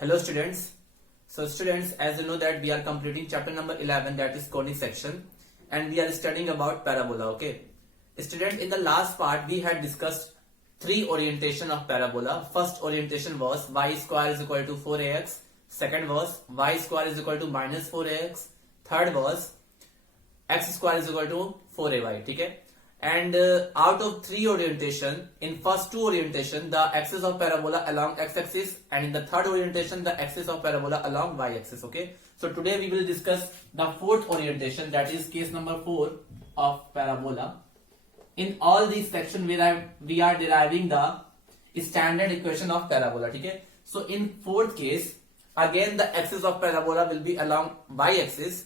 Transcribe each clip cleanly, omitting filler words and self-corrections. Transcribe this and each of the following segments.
Hello students. So students, as you know that we are completing chapter number 11, that is conic section, and we are studying about parabola. Okay. Student, in the last part we had discussed three orientation of parabola. First orientation was y square is equal to 4ax. Second was y square is equal to minus 4ax. Third was x square is equal to 4ay. ठीक है. And out of three orientation, in first two orientation the axis of parabola along x-axis, and in the third orientation the axis of parabola along y-axis. Okay, so today we will discuss the fourth orientation, that is case number 4 of parabola. In all these section we are deriving the standard equation of parabola. ठीक है. So in fourth case again the axis of parabola will be along y-axis,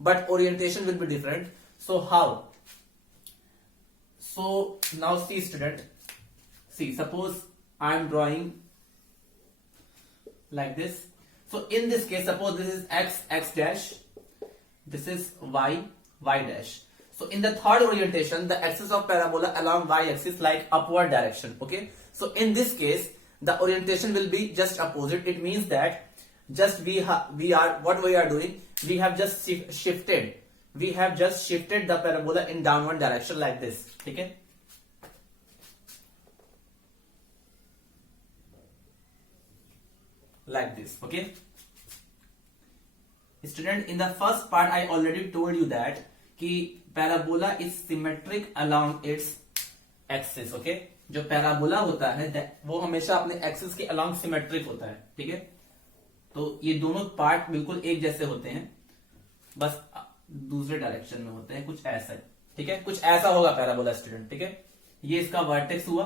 but orientation will be different. So how? So now see student, see, suppose I am drawing like this. So in this case, suppose this is x dash, this is y dash. So in the third orientation the axis of parabola along y axis like upward direction. Okay, so in this case the orientation will be just opposite. It means that just we are what we are doing, we have just shifted the parabola in downward direction like this. ठीक है, like this. Okay student, in the first part I already told you that कि parabola is symmetric along its axis. Okay, जो parabola होता है वो हमेशा अपने axis के along symmetric होता है. ठीक है, तो ये दोनों पार्ट बिल्कुल एक जैसे होते हैं, बस दूसरे डायरेक्शन में होते हैं, कुछ ऐसा है. ठीक है, कुछ ऐसा होगा पैराबोला स्टूडेंट. ठीक है, ये इसका वर्टेक्स हुआ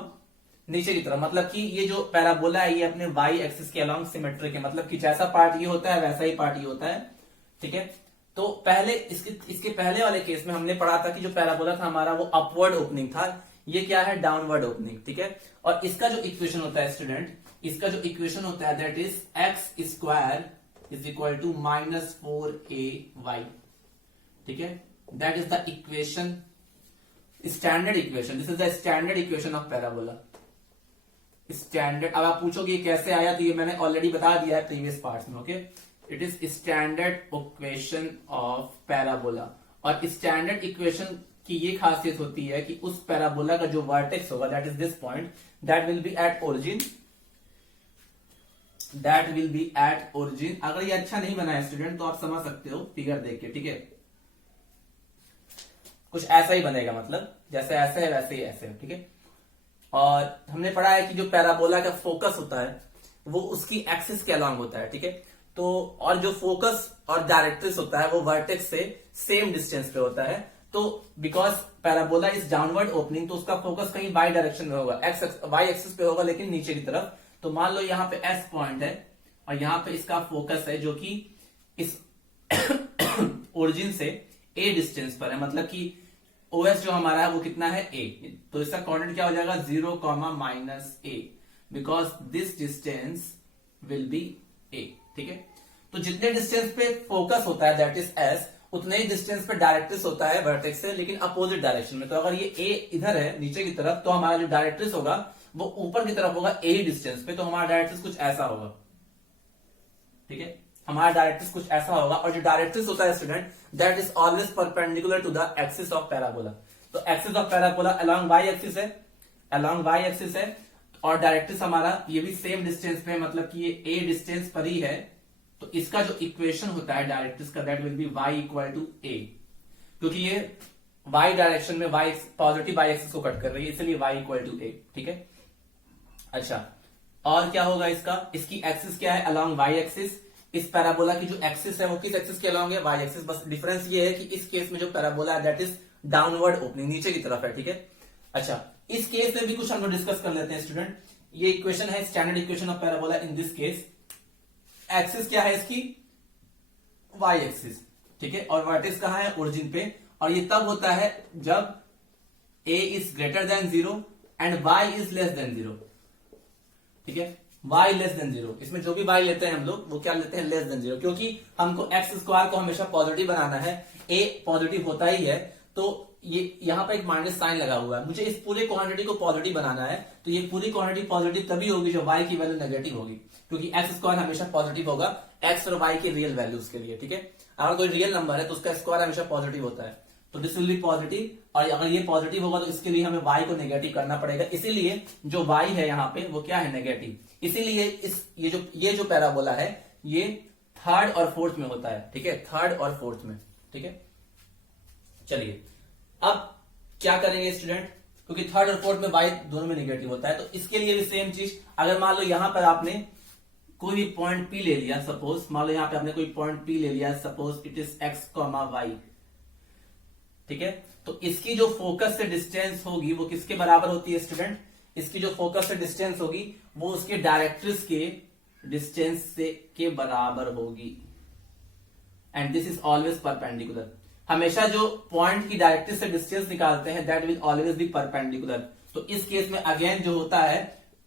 नीचे की तरफ, मतलब कि ये जो पैराबोला है ये अपने वाई एक्सिस के अलोंग सिमेट्रिक है, मतलब कि जैसा पार्ट ये होता है वैसा ही पार्ट ये होता है. ठीक है, तो पहले इसके पहले वाले केस में हमने पढ़ा था कि जो पैराबोला था हमारा वो अपवर्ड ओपनिंग था, ये क्या है, डाउनवर्ड ओपनिंग. ठीक है, और इसका जो इक्वेशन होता है स्टूडेंट, इसका जो इक्वेशन होता है that is x square is equal to minus 4ay. ठीक है, that is the equation, standard equation. This is the standard equation of parabola. Standard. अब आप पूछोगे कैसे आया, तो ये मैंने ऑलरेडी बता दिया है प्रीवियस पार्ट्स में. Okay, it is standard equation of parabola. और स्टैंडर्ड इक्वेशन की ये खासियत होती है कि उस पैराबोला का जो वर्टेक्स होगा that is this point, that will B at origin, अगर ये अच्छा नहीं बना है स्टूडेंट तो आप समझ सकते हो फिगर देख के. ठीक है, कुछ ऐसा ही बनेगा, मतलब जैसे ऐसे है वैसे ही ऐसे है. ठीक है, और हमने पढ़ा है कि जो पैराबोला का फोकस होता है वो उसकी एक्सिस के अलोंग होता है. ठीक है, तो और जो फोकस और डायरेक्ट्रिक्स होता है वो वर्टेक्स से सेम डिस्टेंस पे होता है. तो because parabola is downward opening, तो उसका फोकस कहीं वाई डायरेक्शन में होगा, वाई एक्सिस पे होगा लेकिन नीचे की तरफ. तो मान लो यहाँ पे एस पॉइंट है और यहाँ पे इसका फोकस है जो कि इस ओरिजिन से ए डिस्टेंस पर है, मतलब कि OS जो हमारा है वो कितना है, a. तो इसका कोऑर्डिनेट क्या हो जाएगा, 0, -a, because this distance will be a. ठीक है, तो जितने डिस्टेंस पे फोकस होता है दैट इज s, उतने ही डिस्टेंस पे डायरेक्ट्रिक्स होता है वर्टेक्स से, लेकिन अपोजिट डायरेक्शन में. तो अगर ये a इधर है नीचे की तरफ, तो हमारा जो डायरेक्ट्रिक्स होगा वो ऊपर की तरफ होगा a ही डिस्टेंस पे, तो हमारा डायरेक्ट्रिक्स कुछ ऐसा होगा. ठीक है, हमारा डायरेक्ट्रिक्स कुछ ऐसा होगा. और जो डायरेक्ट्रिक्स होता है student that is always perpendicular to the axis of parabola. तो axis of parabola along y axis है, और डायरेक्ट्रिक्स हमारा ये भी सेम डिस्टेंस पे, मतलब कि ये a डिस्टेंस पर ही है. तो इसका जो इक्वेशन होता है डायरेक्ट्रिक्स का that will be y equal to a, क्योंकि ये y डायरेक्शन में y पॉजिटिव y एक्सिस को कट कर रही है, इसलिए y इक्वल टू a. ठीक है, अच्छा, और क्या होगा इसकी एक्सिस क्या है, अलोंग y एक्सिस. इस पैराबोला की जो एक्सिस है वो किस एक्सिस के अलोंग है, वाई एक्सिस. बस डिफरेंस ये है कि इस केस में जो पैराबोला है दैट इज डाउनवर्ड ओपनिंग, नीचे की तरफ है. ठीक है, अच्छा, इस केस में भी कुछ हम लोग डिस्कस कर लेते हैं स्टूडेंट. ये इक्वेशन है standard equation of parabola. In this case axis क्या है इसकी, वाई एक्सिस. ठीक है, और वर्टेक्स कहां है, ओरिजिन पे. और ये तब होता है जब a is greater than 0 and y is less than 0. ठीक है, y लेस देन 0, इसमें जो भी y लेते हैं हम लोग वो क्या लेते हैं, लेस देन 0, क्योंकि हमको x स्क्वायर को हमेशा पॉजिटिव बनाना है, a पॉजिटिव होता ही है. तो ये यहाँ पे एक माइनस साइन लगा हुआ है, मुझे इस पूरे क्वांटिटी को पॉजिटिव बनाना है, तो ये पूरी क्वांटिटी पॉजिटिव तभी होगी जो y की वैल्यू नेगेटिव होगी, क्योंकि एक्स स्क्वायर हमेशा पॉजिटिव होगा एक्स और y की रियल वैल्यूज के लिए, ठीक है। अगर कोई रियल नंबर है तो उसका स्क्वायर हमेशा पॉजिटिव होता है, तो दिस विल बी पॉजिटिव, और अगर ये पॉजिटिव होगा तो इसके लिए हमें y को नेगेटिव करना पड़ेगा, इसीलिए जो y है यहाँ पे वो क्या है, नेगेटिव। इसीलिए ये जो पैराबोला है ये थर्ड और फोर्थ में होता है, ठीक है, थर्ड और फोर्थ में, ठीक है। चलिए अब क्या करेंगे स्टूडेंट, क्योंकि थर्ड और फोर्थ में y दोनों में नेगेटिव होता है, तो इसके लिए भी सेम चीज, अगर मान लो यहां पर आपने कोई भी पॉइंट P ले लिया, सपोज मान लो यहां पे आपने कोई पॉइंट P ले लिया, suppose it is x, y, ठीक है, तो इसकी जो फोकस से डिस्टेंस होगी वो किसके बराबर होती है स्टूडेंट, इसकी जो फोकस से डिस्टेंस होगी वो उसके डायरेक्ट्रिक्स के डिस्टेंस से के बराबर होगी, and this is always perpendicular. हमेशा जो पॉइंट की डायरेक्ट्रिक्स से डिस्टेंस निकालते हैं that will always be perpendicular. तो इस केस में अगेन जो होता है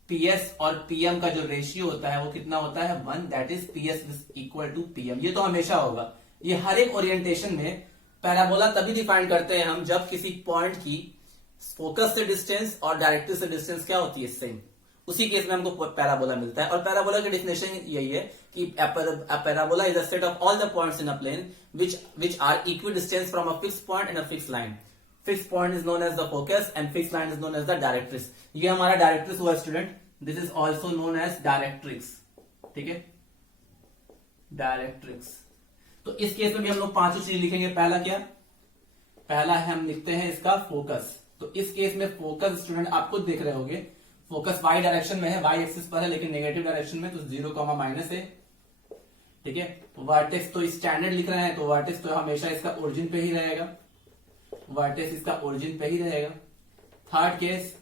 पीएस और पीएम का जो रेशियो होता है वो कितना होता है, 1, that is PS is equal to PM. ये तो हमेशा होगा, ये हर एक ओरिएंटेशन में पैराबोला तभी डिफाइन करते हैं हम जब किसी पॉइंट की फोकस से डिस्टेंस और डायरेक्ट्रिक्स से डिस्टेंस क्या होती है, सेम, उसी केस में हमको पैराबोला मिलता है। और पैराबोला की डेफिनेशन यही है कि parabola is a set of all the points in a plane which are equidistant from a fixed point and a fixed line. Fixed point is known as the focus and fixed line is known as the directrix. ये हमारा directrix हुआ student, this is also known as directrix, ठीक है, directrix. तो इस case में भी हम लोग पांचों चीज लिखेंगे। पहला क्या, पहला है हम लिखते हैं इसका फोकस। तो इस केस में फोकस स्टूडेंट आप खुद देख रहे होगे, फोकस y डायरेक्शन में है, y एक्सिस पर है, लेकिन नेगेटिव डायरेक्शन में, तो 0, माइनस है, ठीक है। वर्टेक्स तो स्टैंडर्ड लिख रहे हैं, तो वर्टेक्स तो हमेशा इसका ओरिजिन पे ही रहेगा, वर्टेक्स इसका ओरिजिन पे ही रहेगा। Third case,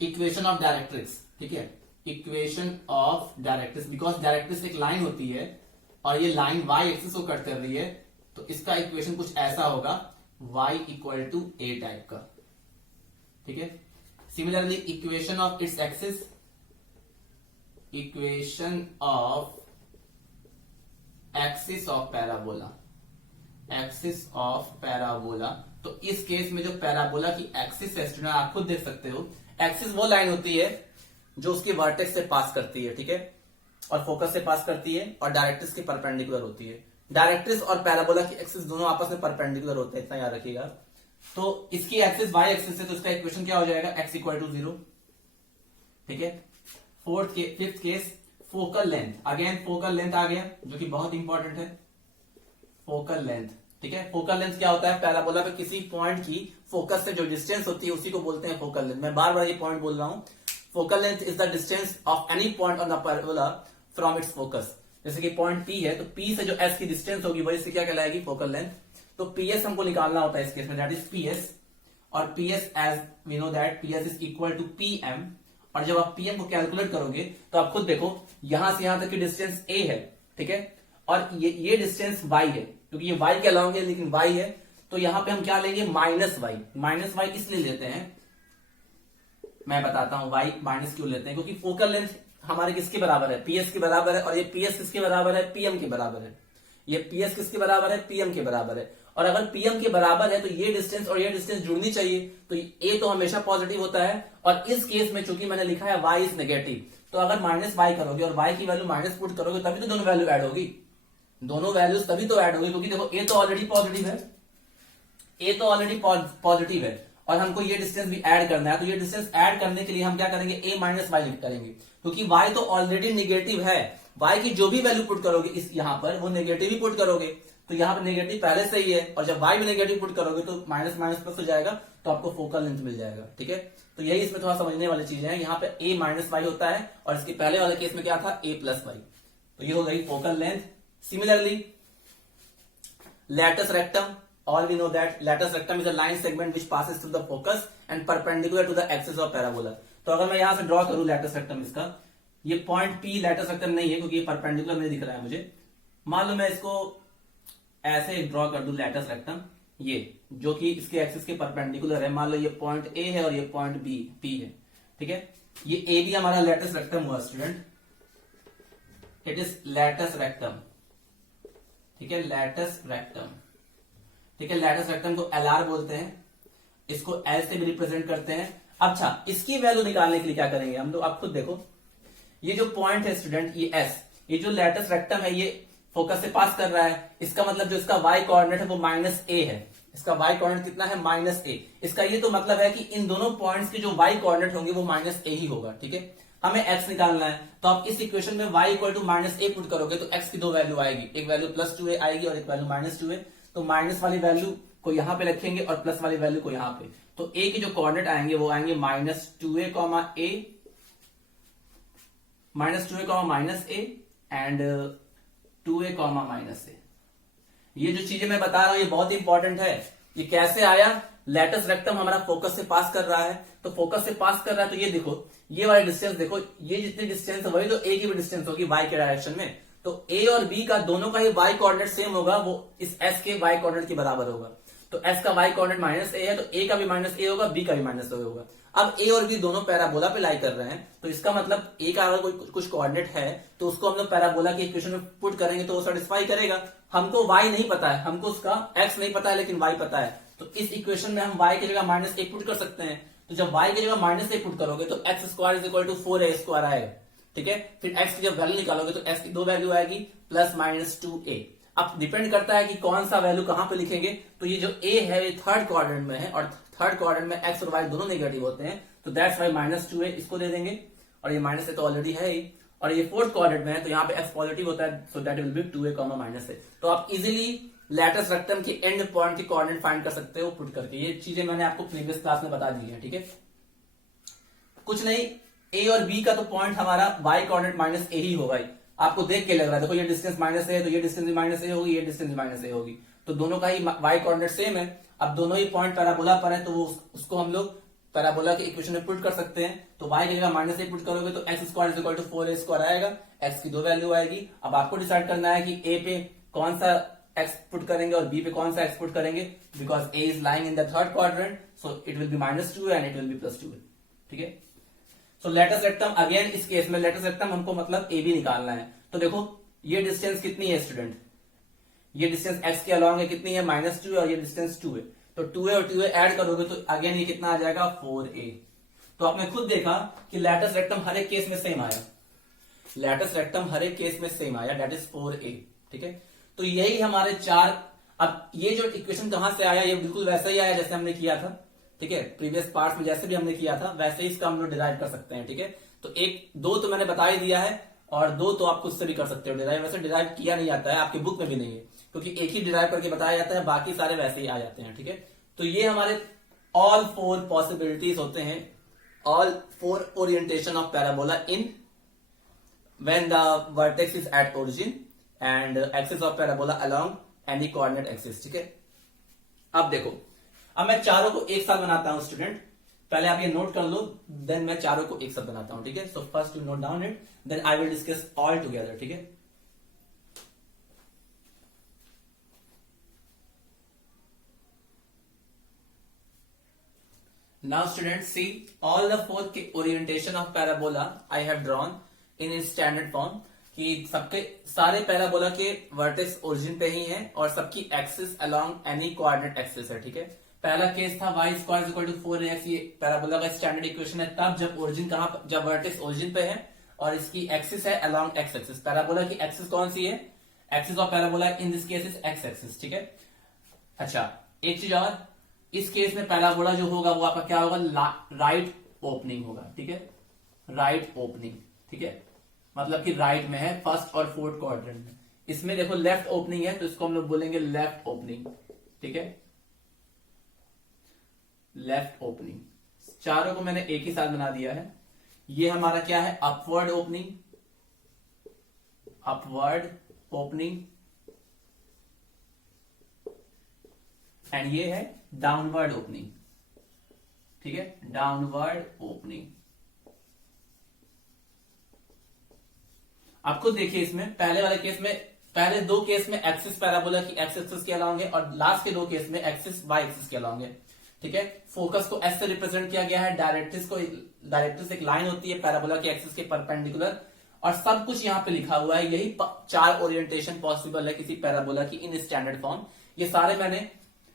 equation of directrix, ठीक है, equation of directrix, because directrix एक लाइन होती है और ये लाइन y एक्सिस को कट कर रही है, तो इसका इक्वेशन कुछ ऐसा होगा, y equal to a type का, ठीक है। Similarly equation of its axis, equation of axis of parabola, axis of parabola. तो इस केस में जो पैराबोला की एक्सिस है स्टूडेंट आप खुद देख सकते हो, एक्सिस वो लाइन होती है जो उसके वर्टेक्स से पास करती है, ठीक है, और फोकस से पास करती है और डायरेक्ट्रिक्स की परपेंडिकुलर होती है। डायरेक्ट्रिक्स और पैराबोला की एक्सिस दोनों आपस में परपेंडिकुलर होते हैं, इतना याद रखिएगा। तो इसकी एक्सिस y एक्सिस है, तो इसका इक्वेशन क्या हो जाएगा, x इक्वल टू 0, ठीक है। Fifth case, focal length, again focal length आ गया जो कि बहुत इंपॉर्टेंट है, फोकल लेंथ, ठीक है। फोकल लेंथ क्या होता है, पैराबोला पे किसी पॉइंट की फोकस से जो डिस्टेंस होती है उसी को बोलते हैं फोकल लेंथ। मैं बार बार ये पॉइंट बोल रहा हूं, focal length is the distance of any point on the parabola from its focus. जैसे कि पॉइंट P है, तो P से जो S की डिस्टेंस होगी वही से क्या कहलाएगी, फोकल लेंथ। तो PS हमको निकालना होता है इस केस में, दैट इज PS, और PS as we know that PS is equal to PM। और जब आप PM को कैलकुलेट करोगे तो आप खुद देखो, यहां से यहां तक की डिस्टेंस A है, ठीक है, और ये डिस्टेंस Y है, क्योंकि ये Y के अलाउंग है लेकिन Y है, तो यहां पे हम क्या लेंगे, माइनस y इसलिए लेते हैं, मैं बताता हूं y माइनस क्यों लेते हैं, क्योंकि फोकल लेंथ हमारे किसके बराबर है, PS के बराबर है, और ये PS किसके बराबर है, PM के बराबर है। ये PS किसके बराबर है, PM के बराबर है। और अगर PM के बराबर है तो ये डिस्टेंस और ये डिस्टेंस जुड़नी चाहिए, तो A तो हमेशा पॉजिटिव होता है। और इस केस में चूंकि मैंने लिखा है y इज नेगेटिव, तो अगर माइनस y करोगे और y की वैल्यू माइनस पुट करोगे तभी तो दोनों वैल्यू ऐड होगी, दोनों वैल्यूज तभी तो ऐड होगी, क्योंकि देखो A तो ऑलरेडी पॉजिटिव है, A तो ऑलरेडी पॉजिटिव है और हमको ये डिस्टेंस भी ऐड करना है। तो ये डिस्टेंस ऐड करने के लिए हम क्या करेंगे, A माइनस y लिख करेंगे, क्योंकि y तो ऑलरेडी नेगेटिव है। y की जो भी वैल्यू पुट करोगे इस यहां पर, वो नेगेटिव ही पुट करोगे, तो यहां पर नेगेटिव पहले से ही है, और जब y भी नेगेटिव पुट करोगे तो माइनस माइनस प्लस हो जाएगा, तो आपको फोकल लेंथ मिल जाएगा, ठीक है। तो यही इसमें थोड़ा समझने वाली चीजें हैं। यहाँ पे A माइनस y होता है और इसके पहले वाले केस में क्या था, A प्लस y, तो ये हो गई focal length. Similarly latus rectum, all we know that latus rectum is a line segment which passes through the focus and perpendicular to the axis of parabola। तो अगर मैं यहां से ड्रॉ करूं latus rectum, इसका ये पॉइंट P latus rectum नहीं है क्योंकि ये परपेंडिकुलर नहीं दिख रहा है मुझे। मान लो मैं इसको ऐसे ड्रॉ कर दूं latus rectum, ये जो कि इसके एक्सिस के परपेंडिकुलर है। मान लो ये पॉइंट A है और ये पॉइंट P है, ठीक है। ये A भी हमारा latus rectum हुआ student, it is latus rectum, ठीक है, latus rectum, ठीक है, लैटिस रेक्टम को LR बोलते हैं, इसको L से भी रिप्रेजेंट करते हैं। अच्छा, इसकी वैल्यू निकालने के लिए क्या करेंगे हम लोग, आप खुद देखो, ये जो पॉइंट है स्टूडेंट, ये S, ये जो लैटिस रेक्टम है ये फोकस से पास कर रहा है, इसका मतलब जो इसका y कोऑर्डिनेट है वो -a है, इसका y कोऑर्डिनेट कितना है, -a। इसका ये तो मतलब है कि इन दोनों पॉइंट्स के जो y कोऑर्डिनेट होंगे वो -a ही होगा, ठीक है। हमें x निकालना है, तो आप इस इक्वेशन में y equal to -a put करोगे तो x की दो वैल्यू आएगी, एक वैल्यू +2a आएगी और एक वैल्यू -2a। तो माइनस वाली वैल्यू को यहां पे रखेंगे और प्लस वाली वैल्यू को यहां पे, तो a के जो कोऑर्डिनेट आएंगे वो आएंगे -2a, -2a, and 2a, -a। ये जो चीजें मैं बता रहा हूं ये बहुत इंपॉर्टेंट है। ये कैसे आया, लैटिस रेक्टम हमारा फोकस से पास कर रहा है, तो फोकस से पास कर रहा है तो ये देखो, ये वाला डिस्टेंस देखो, ये जितनी डिस्टेंस है वही तो a की भी डिस्टेंस होगी y के डायरेक्शन में। तो a और b का दोनों का ही y कोऑर्डिनेट सेम होगा, वो इस s के y कोऑर्डिनेट के बराबर होगा। तो s का y कोऑर्डिनेट -a है, तो a का भी -a होगा, b का भी -a होगा। अब a और b दोनों पैराबोला पे लाई कर रहे हैं, तो इसका मतलब a का अगर कोई कुछ कोऑर्डिनेट है तो उसको हम लोग पैराबोला के इक्वेशन में पुट करेंगे तो वो सेटिस्फाई करेगा। हमको y नहीं पता है, हमको उसका x नहीं पता है लेकिन y पता है, तो इस इक्वेशन में हम y की जगह -1 पुट कर सकते हैं। तो जब y की जगह -1 पुट करोगे तो x² = 4a² आएगा, ठीक है। फिर x की जब वैल्यू निकालोगे तो x की दो वैल्यू आएगी, +-2a। अब डिपेंड करता है कि कौन सा वैल्यू कहां पे लिखेंगे, तो ये जो a है ये थर्ड क्वाड्रेंट में है और थर्ड क्वाड्रेंट में x और y दोनों नेगेटिव होते हैं, तो दैट्स वाई -2a इसको दे देंगे, और ये -a तो ऑलरेडी है ही, और ये फोर्थ क्वाड्रेंट में है तो यहाँ पे x पॉजिटिव होता है, so that will B 2a, -a। तो आप इजीली लैटिस रेक्टम के एंड पॉइंट के कोऑर्डिनेट फाइंड कर सकते हो पुट करके। ये चीजें मैंने आपको प्रीवियस क्लास में बता दी है, ठीक है। कुछ नहीं, a और b का तो पॉइंट हमारा y कोऑर्डिनेट -a ही होगा ही, आपको देख के लग रहा है, देखो ये डिस्टेंस -a है तो ये डिस्टेंस भी -a होगी, ये डिस्टेंस भी -a होगी, तो दोनों का ही y कोऑर्डिनेट सेम है। अब दोनों ही पॉइंट पैराबोला पर है तो वो उसको हम लोग पैराबोला के इक्वेशन में पुट कर सकते हैं। तो y की जगह -a पुट करोगे तो x² = 4a² आएगा, x की दो वैल्यू आएगी। अब आपको डिसाइड करना है कि a पे कौन सा x पुट करेंगे और b पे कौन सा x पुट करेंगे, because a is lying in the third quadrant, so it will be -2a and it will be +2a, ठीक है। सो लैटिस रेक्टम, अगेन इस केस में लैटिस रेक्टम हमको मतलब a b निकालना है। तो देखो ये डिस्टेंस कितनी है स्टूडेंट, ये डिस्टेंस x के अलॉन्ग है, कितनी है, -2 और ये डिस्टेंस 2 है, तो 2a और 2a ऐड करोगे तो अगेन ये कितना आ जाएगा, 4a। तो आपने खुद देखा कि लैटिस रेक्टम हर एक केस में सेम आया, लैटिस रेक्टम हर एक केस में सेम आया, दैट इज 4a, ठीक है। तो यही हमारे चार, अब ये जो इक्वेशन कहां से आया, ये बिल्कुल वैसा ही आया जैसे हमने किया था, ठीक है, प्रीवियस पार्ट में जैसे भी हमने किया था वैसे ही इसका हम लोग डिराइव कर सकते हैं, ठीक है। तो एक दो तो मैंने बता ही दिया है और दो तो आप खुद से भी कर सकते हो डिराइव। वैसे डिराइव किया नहीं आता है, आपके बुक में भी नहीं है, क्योंकि एक ही डिराइव करके बताया जाता है, बाकी सारे वैसे ही आ जाते हैं, ठीक है। तो ये हमारे ऑल 4 पॉसिबिलिटीज होते हैं, all 4 orientation of parabola in when the vertex is at origin and axis of parabola along any coordinate axis, ठीक है। अब देखो, अब मैं चारों को एक साथ बनाता हूं स्टूडेंट, पहले आप ये नोट कर लो, देन मैं चारों को एक साथ बनाता हूं, ठीक है। So first you note down it, then I will discuss all together, ठीक है। Now students, see all the 4 orientation of parabola I have drawn in its standard form, कि सबके सारे पैराबोला के वर्टेक्स ओरिजिन पे ही हैं और सबकी axis along any coordinate axis है, ठीक है। पहला केस था y² = 4ax, ये पैराबोला का स्टैंडर्ड इक्वेशन है तब जब ओरिजिन कहां, जब वर्टेक्स ओरिजिन पे है और इसकी एक्सिस है अलोंग एक्स एक्सिस। पैराबोला की एक्सिस कौन सी है, axis of parabola in this case is x axis, ठीक है। अच्छा, एक चीज और, इस केस में पैराबोला जो होगा वो आपका क्या होगा, राइट ओपनिंग होगा, ठीक है, राइट ओपनिंग, ठीक है, मतलब कि राइट में है फर्स्ट और फोर्थ क्वाड्रेंट में। इसमें देखो लेफ्ट ओपनिंग है तो इसको हम लोग बोलेंगे लेफ्ट ओपनिंग, ठीक है, लेफ्ट ओपनिंग। चारों को मैंने एक ही साथ बना दिया है। ये हमारा क्या है, upward opening, upward opening, and ये है डाउनवर्ड ओपनिंग, ठीक है, डाउनवर्ड ओपनिंग। आपको देखिए इसमें पहले वाले केस में, पहले दो केस में एक्सिस पैराबोला की एक्स एक्सिस के अलॉन्ग है और लास्ट के दो केस में एक्सिस वाई एक्सिस के अलॉन्ग है, ठीक है। फोकस को एस से रिप्रेजेंट किया गया है, डायरेक्ट्रिस एक लाइन होती है पैराबोला की एक्सिस के परपेंडिकुलर, और सब कुछ यहाँ पे लिखा हुआ है। यही 4 ओरिएंटेशन पॉसिबल है किसी पैराबोला की इन स्टैंडर्ड फॉर्म। ये सारे मैंने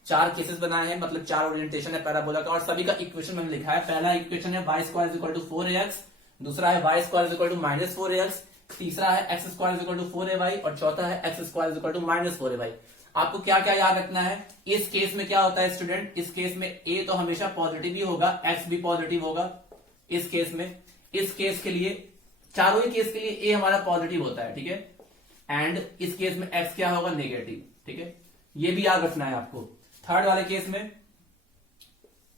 4 केसेस बनाए हैं, मतलब 4 ओरिएंटेशन है पैराबोला का, और सभी का इक्वेशन मैंने लिखा है। पहला इक्वेशन है y square is equal to 4ax, दूसरा है y square is equal to -4ax, तीसरा है x square is equal to 4ay, और चौथा है x square is equal to -4ay। आपको क्या क्या याद रखना है इस केस में? क्या होता है स्टूडेंट, इस केस में a तो हमेशा पॉजिटिव ही होगा, x भी पॉजिटिव होगा इस केस में। इस केस के लिए, चारों ही केस के लिए a हमारा पॉजिटिव होता है, ठीक है, एंड इस केस में x क्या होगा, नेगेटिव, ठीक है, ये भी याद रखना है आपको। थर्ड वाले केस में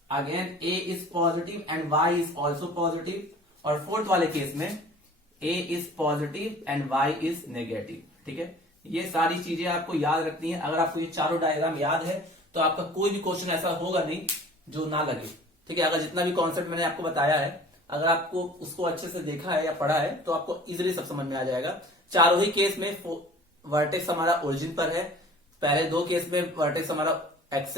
again a is positive and y is also positive, और फोर्थ वाले केस में a is positive and y is negative, ठीक है। ये सारी चीजें आपको याद रखनी है। अगर आपको ये चारों डायग्राम याद है तो आपका कोई भी क्वेश्चन ऐसा होगा नहीं जो ना लगे, ठीक है। अगर जितना भी कॉन्सेप्ट मैंने आपको बताया है, अगर आपको उसको अच्छे से देखा है या पढ़ा है तो आपको इजीली सब समझ में आ जाएगा। चारों ही केस में वर्टेक्स हमारा ओरिजिन पर है, पहले 2 केस में वर्टेक्स हमारा एक्स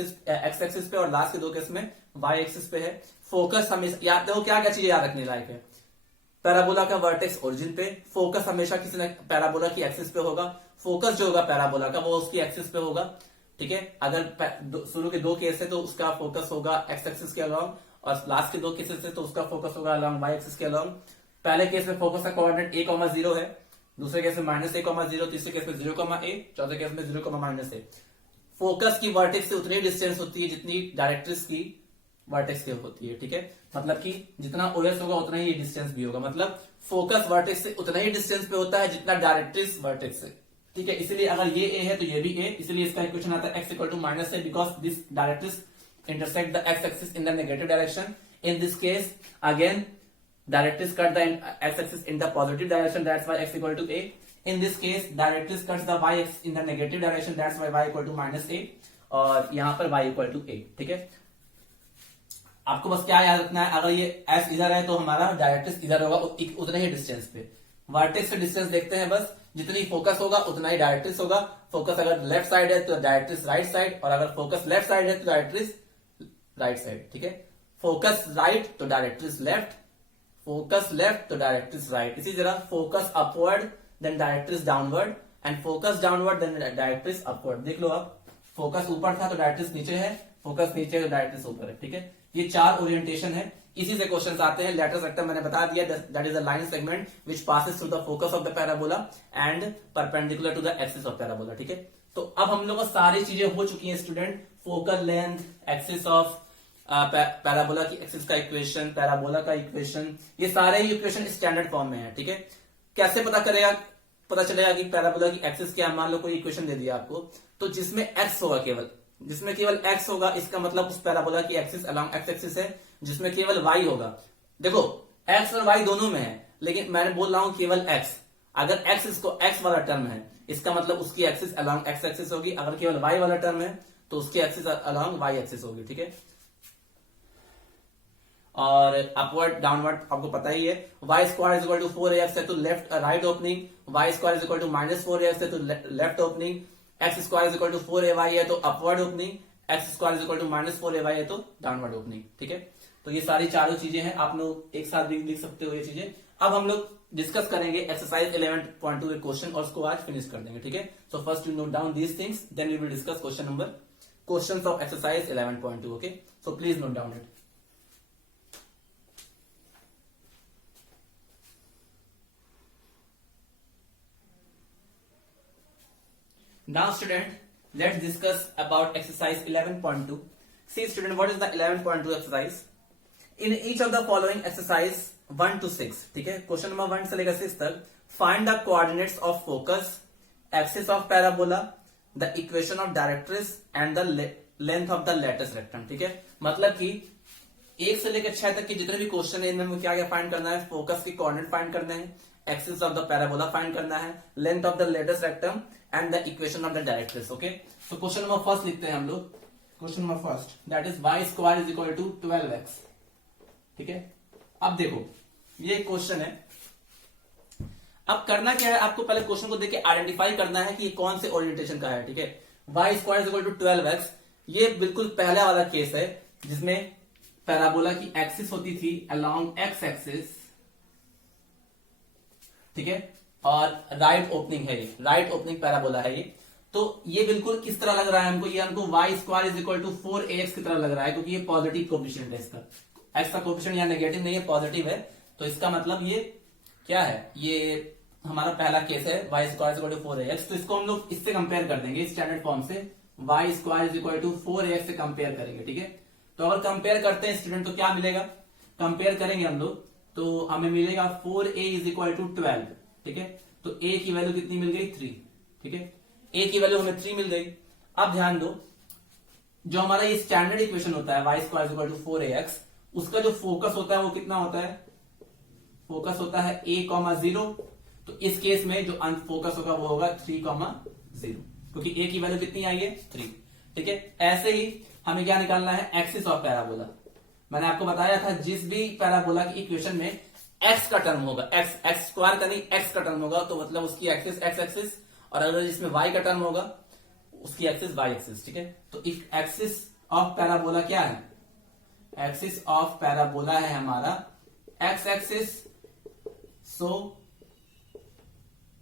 एक्सिस पे, और लास्ट के 2 केस में वाई एक्सिस पे है। फोकस हमेशा याद देखो, क्या क्या चीजें याद रखने लायक है। पैराबोला का वर्टेक्स ओरिजिन पे, फोकस हमेशा किसी न पैराबोला की एक्सिस पे होगा, फोकस जो होगा पैराबोला का वो उसकी एक्सिस पे होगा, ठीक है। अगर शुरू के 2 केस है तो उसका फोकस होगा एक्स एक्सिस के अलोंग, और लास्ट के 2 केसेस है तो उसका फोकस होगा अलोंग वाई एक्सिस के अलोंग। पहले केस में फोकस का कोऑर्डिनेट a,0 है, दूसरे केस में -a,0, तीसरे केस में 0,a, चौथे केस में 0,-a। फोकस की वर्टेक्स से उतनी डिस्टेंस होती है जितनी डायरेक्ट्रिक्स की वर्टेक्स की होती है, ठीक है। मतलब कि जितना ओएस होगा उतना ही डिस्टेंस भी होगा, मतलब फोकस वर्टेक्स से उतना ही डिस्टेंस पे होता है जितना डायरेक्ट्रिक्स वर्टेक्स से, ठीक है। इसलिए अगर ये a है तो ये भी a, इसलिए इसका इक्वेशन आता है x equal to -a, because this directrix intersect the x-axis in the negative direction. In this case, again, directrix cut the x-axis in the positive direction. That's why x equal to a. In this case, directrix cuts the y-axis in the negative direction. That's why y equal to -a. और यहाँ पर y equal to a. ठीक है। आपको बस क्या याद रखना है, अगर ये s इधर है तो हमारा डायरेक्ट्रिक्स इधर होगा उतना ही डिस्टेंस पे। वर्टेक्स से डिस्टेंस देखते हैं बस, जितनी फोकस होगा उतना ही डायरेक्ट्रिक्स होगा। फोकस अगर लेफ्ट साइड है तो डायरेक्ट्रिक्स राइट साइड, और अगर फोकस लेफ्ट साइड है तो डायरेक्ट्रिक्स राइट साइड, ठीक है। फोकस राइट तो डायरेक्ट्रिक्स लेफ्ट, फोकस लेफ्ट तो डायरेक्ट्रिक्स राइट। इसी तरह focus upward then directrix downward, and focus downward then directrix upward. देख लो आप, फोकस ऊपर था तो डायरेक्ट्रिक्स नीचे है, फोकस नीचे है तो डायरेक्ट्रिक्स ऊपर है, ठीक है। ये 4 ओरिएंटेशन है। इसी से क्वेश्चंस आते हैं। लेटरस रेक्टम मैंने बता दिया, that is a line segment which passes through the focus of the parabola and perpendicular to the axis of parabola, ठीक है। तो अब हम लोग को सारी चीजें हो चुकी हैं student, focal length, axis of parabola की एक्सिस का इक्वेशन, पैराबोला का इक्वेशन, ये सारे ही इक्वेशन स्टैंडर्ड फॉर्म में है, ठीक है। कैसे पता चलेगा कि पैराबोला की एक्सिस क्या है? मान लो कोई इक्वेशन दे दिया आपको, तो जिसमें एक्स होगा, जिसमें केवल एक्स होगा, इसका मतलब उस पैराबोला की एक्सिस अलोंग एक्स एक्सिस है। जिसमें केवल वाई होगा, देखो एक्स और वाई दोनों में है, लेकिन मैंने बोल रहा हूं केवल एक्स। अगर एक्स इसको एक्स वाला टर्म है, इसका मतलब उसकी एक्सिस अलोंग एक्स एक्सिस होगी। अगर केवल वाई वाला टर्म है तो उसकी एक्सिस अलोंग वाई एक्सिस होगी, ठीक है। और अपवर्ड डाउनवर्ड आपको पता ही है। Y square is equal to 4ax है तो left right opening, y square is equal to -4ax है तो left opening, x square is equal to 4ay है तो upward opening, x square is equal to -4ay है तो downward opening, ठीक है। तो ये सारी चारों चीजें हैं, आप लोग एक साथ भी लिख सकते हो ये चीजें। अब हम लोग डिस्कस करेंगे एक्सरसाइज 11.2 के क्वेश्चन, और उसको आज फिनिश कर देंगे, ठीक है। So first you note down these things, then we will discuss questions of exercise 11.2, okay. So please note down it. Now student, let's discuss about exercise 11.2. See student, what is the 11.2 exercise? In each of the following exercise 1 to 6, ठीक है, question number 1 से लेकर 6 तक, find the coordinates of focus, axis of parabola, the equation of directrix and the length of the lattice rectum, ठीक है। मतलब कि 1 से लेकर 6 तक के जितने भी क्वेश्चन है, इनमें क्या क्या फाइंड करना है? फोकस की कोऑर्डिनेट फाइंड करना है, axis of the parabola find करना है, length of the latus rectum and the equation of the directrix, okay. तो क्वेश्चन नंबर फर्स्ट लिखते हैं हम लोग। Question number first, that is y square is equal to 12x, ठीक है। अब देखो ये क्वेश्चन है, अब करना क्या है, आपको पहले क्वेश्चन को देख के आइडेंटिफाई करना है कि ये कौन से ओरिएंटेशन का है, ठीक है। y square is equal to 12x, ये बिल्कुल पहला वाला केस है जिसमें पैराबोला की एक्सिस होती थी अलोंग एक्स एक्सिस, ठीक है, और राइट ओपनिंग है, ये राइट ओपनिंग पैराबोला है ये। तो ये बिल्कुल किस तरह लग रहा है हमको, ये हमको y square is equal to 4ax की तरह लग रहा है, क्योंकि ये पॉजिटिव कोफिशिएंट है इसका, एक्स का कोफिशिएंट यहाँ नेगेटिव नहीं है, पॉजिटिव है। तो इसका मतलब ये क्या है, ये हमारा पहला केस है y square is equal to 4ax। तो इसको हम लोग इससे कंपेयर कर देंगे स्टैंडर्ड फॉर्म से, y square is equal to 4ax से कंपेयर करेंगे, ठीक है। तो अगर कंपेयर करते हैं स्टूडेंट तो क्या मिलेगा, कंपेयर करेंगे हम लोग तो हमें मिलेगा 4a इज इक्वल टू 12, ठीक है। तो a की वैल्यू कितनी मिल गई 3, ठीक है, a की वैल्यू हमें 3 मिल गई। अब ध्यान दो, जो हमारा ये स्टैंडर्ड इक्वेशन होता है y square equal to 4ax, उसका जो फोकस होता है वो कितना होता है, फोकस होता है a,0। तो इस केस में जो अनफोकस होगा वो होगा 3,0, क्योंकि a की वैल्यू कितनी आई है 3, ठीक है। ऐसे ही हमें क्या निकालना है, एक्सिस ऑफ पैराबोला। मैंने आपको बताया था जिस भी पैराबोला की इक्वेशन में एक्स का टर्म होगा, एक्स स्क्वायर का नहीं एक्स का टर्म होगा, तो मतलब उसकी एक्सिस एक्स एक्सिस, और अगर जिसमें वाई का टर्म होगा उसकी एक्सिस वाई एक्सिस, ठीक है। तो इफ एक्सिस ऑफ पैराबोला क्या है, एक्सिस ऑफ पैराबोला है हमारा x axis, so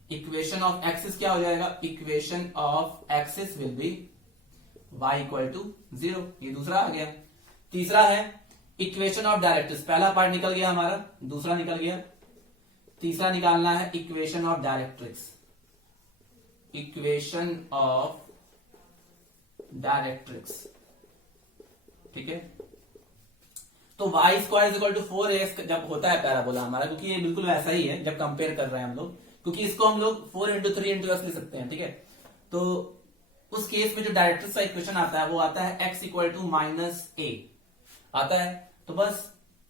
equation of axis क्या हो जाएगा, equation of axis will be y equal to 0। ये दूसरा आ गया। तीसरा है इक्वेशन ऑफ डायरेक्ट्रिक्स, पहला पार्ट निकल गया हमारा, दूसरा निकल गया, तीसरा निकालना है equation of directrix, equation of directrix, ठीक है। तो Y square equal to 4ax जब होता है पैराबोला हमारा, क्योंकि ये बिल्कुल वैसा ही है जब कंपेयर कर रहे हैं हम लोग, क्योंकि इसको हम लोग 4 इंटू 3 इंटू एक्स लिख सकते हैं, ठीक है। तो उस केस में जो डायरेक्ट्रिक्स का इक्वेशन आता है वो आता है x इक्वल टू -a आता है। तो बस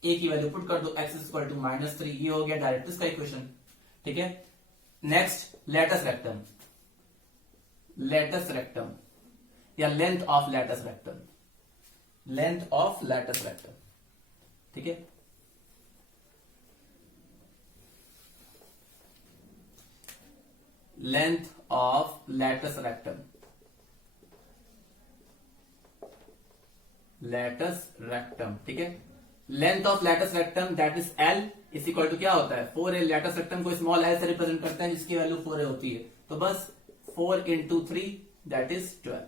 a की वैल्यू पुट कर दो, x इक्वल टू -3, ये हो गया डायरेक्ट्रिक्स का इक्वेशन, ठीक है। Next latus rectum, latus rectum या length of latus rectum, length of latus rectum, ठीक है। Length of latus rectum, latus rectum, ठीक है। Length of latus rectum that is L is equal to क्या होता है 4a। लेटस रेक्टम को स्मॉल l से रिप्रेजेंट करते हैं जिसकी वैल्यू 4a होती है, तो बस 4 इंटू 3 दैट इज 12।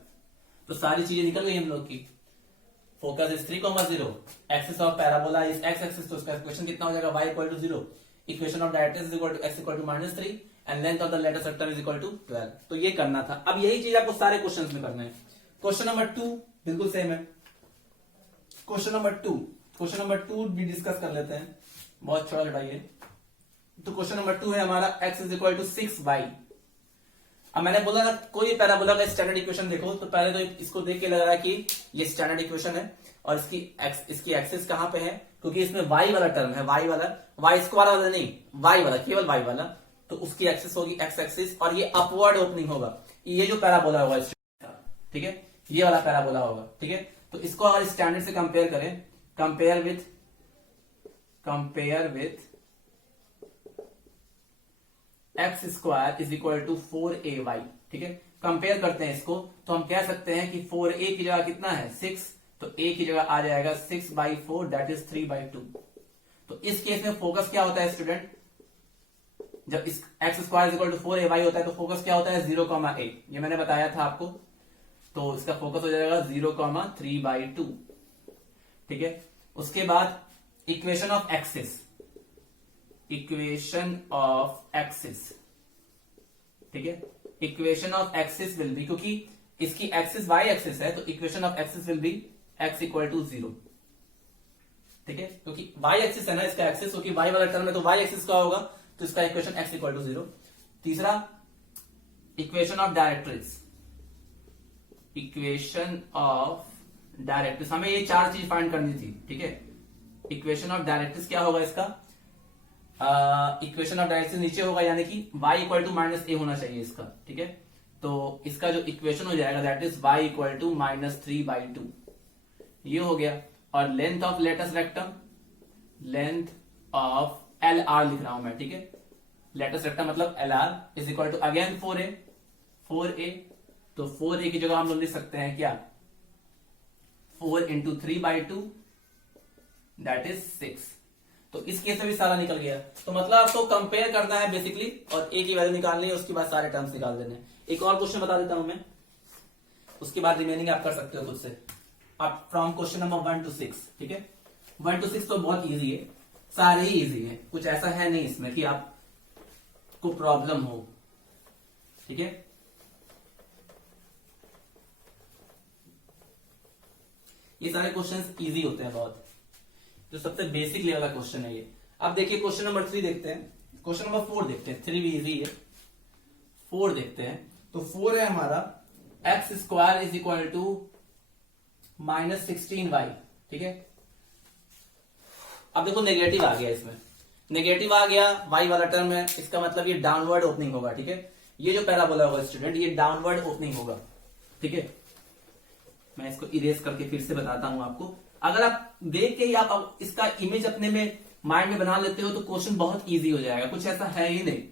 तो सारी चीजें निकल गई हम लोग की। Focus is 3,0, axis of parabola is x axis, तो उसका इक्वेशन कितना हो जाएगा y equal to 0, equation of directrix is equal to x equal to -3 and length of the latus rectum is equal to 12। तो ये करना था। अब यही चीज आपको सारे क्वेश्चंस में करना है। क्वेश्चन नंबर 2 बिल्कुल सेम है। क्वेश्चन नंबर टू भी डिस्कस कर लेते हैं, बहुत छोटा छोटा ये। तो क्वेश्चन नंबर 2 है हमारा x is equal to 6y। अब मैंने बोला ना कोई पैराबोला का स्टैंडर्ड इक्वेशन देखो तो पहले तो इसको देख के लग रहा है कि ये स्टैंडर्ड इक्वेशन है और इसकी एक्सिस कहां पे है, क्योंकि इसमें y वाला टर्म है, y वाला, y स्क्वायर वाला नहीं, y वाला, केवल y वाला। तो उसकी एक्सिस होगी x एक्सिस और ये अपवर्ड ओपनिंग होगा। ये जो पैराबोला होगा, ठीक है, ये वाला पैराबोला होगा, ठीक है। तो इसको अगर स्टैंडर्ड से कंपेयर करें, compare with x square is equal to 4ay, ठीक है। कंपेयर करते हैं इसको तो हम कह सकते हैं कि 4a की जगह कितना है 6, तो a की जगह आ जाएगा 6/4 दैट इज 3/2। तो इस केस में फोकस क्या होता है स्टूडेंट, जब इस x square equal to 4ay होता है तो फोकस क्या होता है 0,a, ये मैंने बताया था आपको। तो इसका फोकस हो जाएगा 0,3/2, ठीक है। उसके बाद equation of axis, equation of axis, ठीक है। Equation of axis will be, क्योंकि इसकी एक्सिस y एक्सिस है तो equation of axis will be x equal to 0, ठीक है। क्योंकि y एक्सिस है ना इसका एक्सिस, क्योंकि y वाला टर्म है तो y एक्सिस का होगा, तो इसका इक्वेशन x इक्वल टू 0। तीसरा equation of directrix, equation of directrix, हमें ये 4 चीज फाइंड करनी थी, ठीक है। इक्वेशन ऑफ डायरेक्ट्रिक्स क्या होगा इसका, इक्वेशन ऑफ डायरेक्ट्रिक्स नीचे होगा, यानी कि y इक्वल टू -a होना चाहिए इसका, ठीक है। तो इसका जो इक्वेशन हो जाएगा that is y equal to -3/2, ये हो गया। और length of latus rectum, length of LR लिख रहा हूं मैं, ठीक है। लेटस रेक्टम मतलब LR is equal to again 4a। तो 4a की जगह हम लोग लिख सकते हैं क्या 4 इंटू 3/2 दैट इज 6। तो इस केस में भी सारा निकल गया। तो मतलब आपको कंपेयर करना है बेसिकली और a की वैल्यू निकालनी है, उसके बाद सारे टर्म्स निकाल देने हैं। एक और क्वेश्चन बता देता हूं मैं, उसके बाद रिमेनिंग आप कर सकते हो खुद से। आप फ्रॉम क्वेश्चन नंबर 1 to 6, ठीक है। 1 to 6 तो बहुत इजी है, सारे ही इजी है, कुछ ऐसा है नहीं इसमें कि आपको प्रॉब्लम हो, ठीक है। ये सारे क्वेश्चंस इजी होते हैं बहुत, जो सबसे बेसिक लेवल का क्वेश्चन है ये। अब देखिए क्वेश्चन नंबर 3 देखते हैं, क्वेश्चन नंबर 4 देखते हैं, 3 भी इजी है, 4 देखते हैं। तो 4 है हमारा x square is equal to -16y, ठीक है। अब देखो नेगेटिव आ गया, इसमें नेगेटिव आ गया, y वाला टर्म है, इसका मतलब ये डाउनवर्ड ओपनिंग होगा, ठीक है। ये जो पैराबोला होगा स्टूडेंट, ये डाउनवर्ड ओपनिंग होगा, ठीक है। मैं इसको इरेज करके फिर से बताता हूं आपको। अगर आप देख के ही आप इसका इमेज अपने में माइंड में बना लेते हो तो क्वेश्चन बहुत इजी हो जाएगा, कुछ ऐसा है ही नहीं,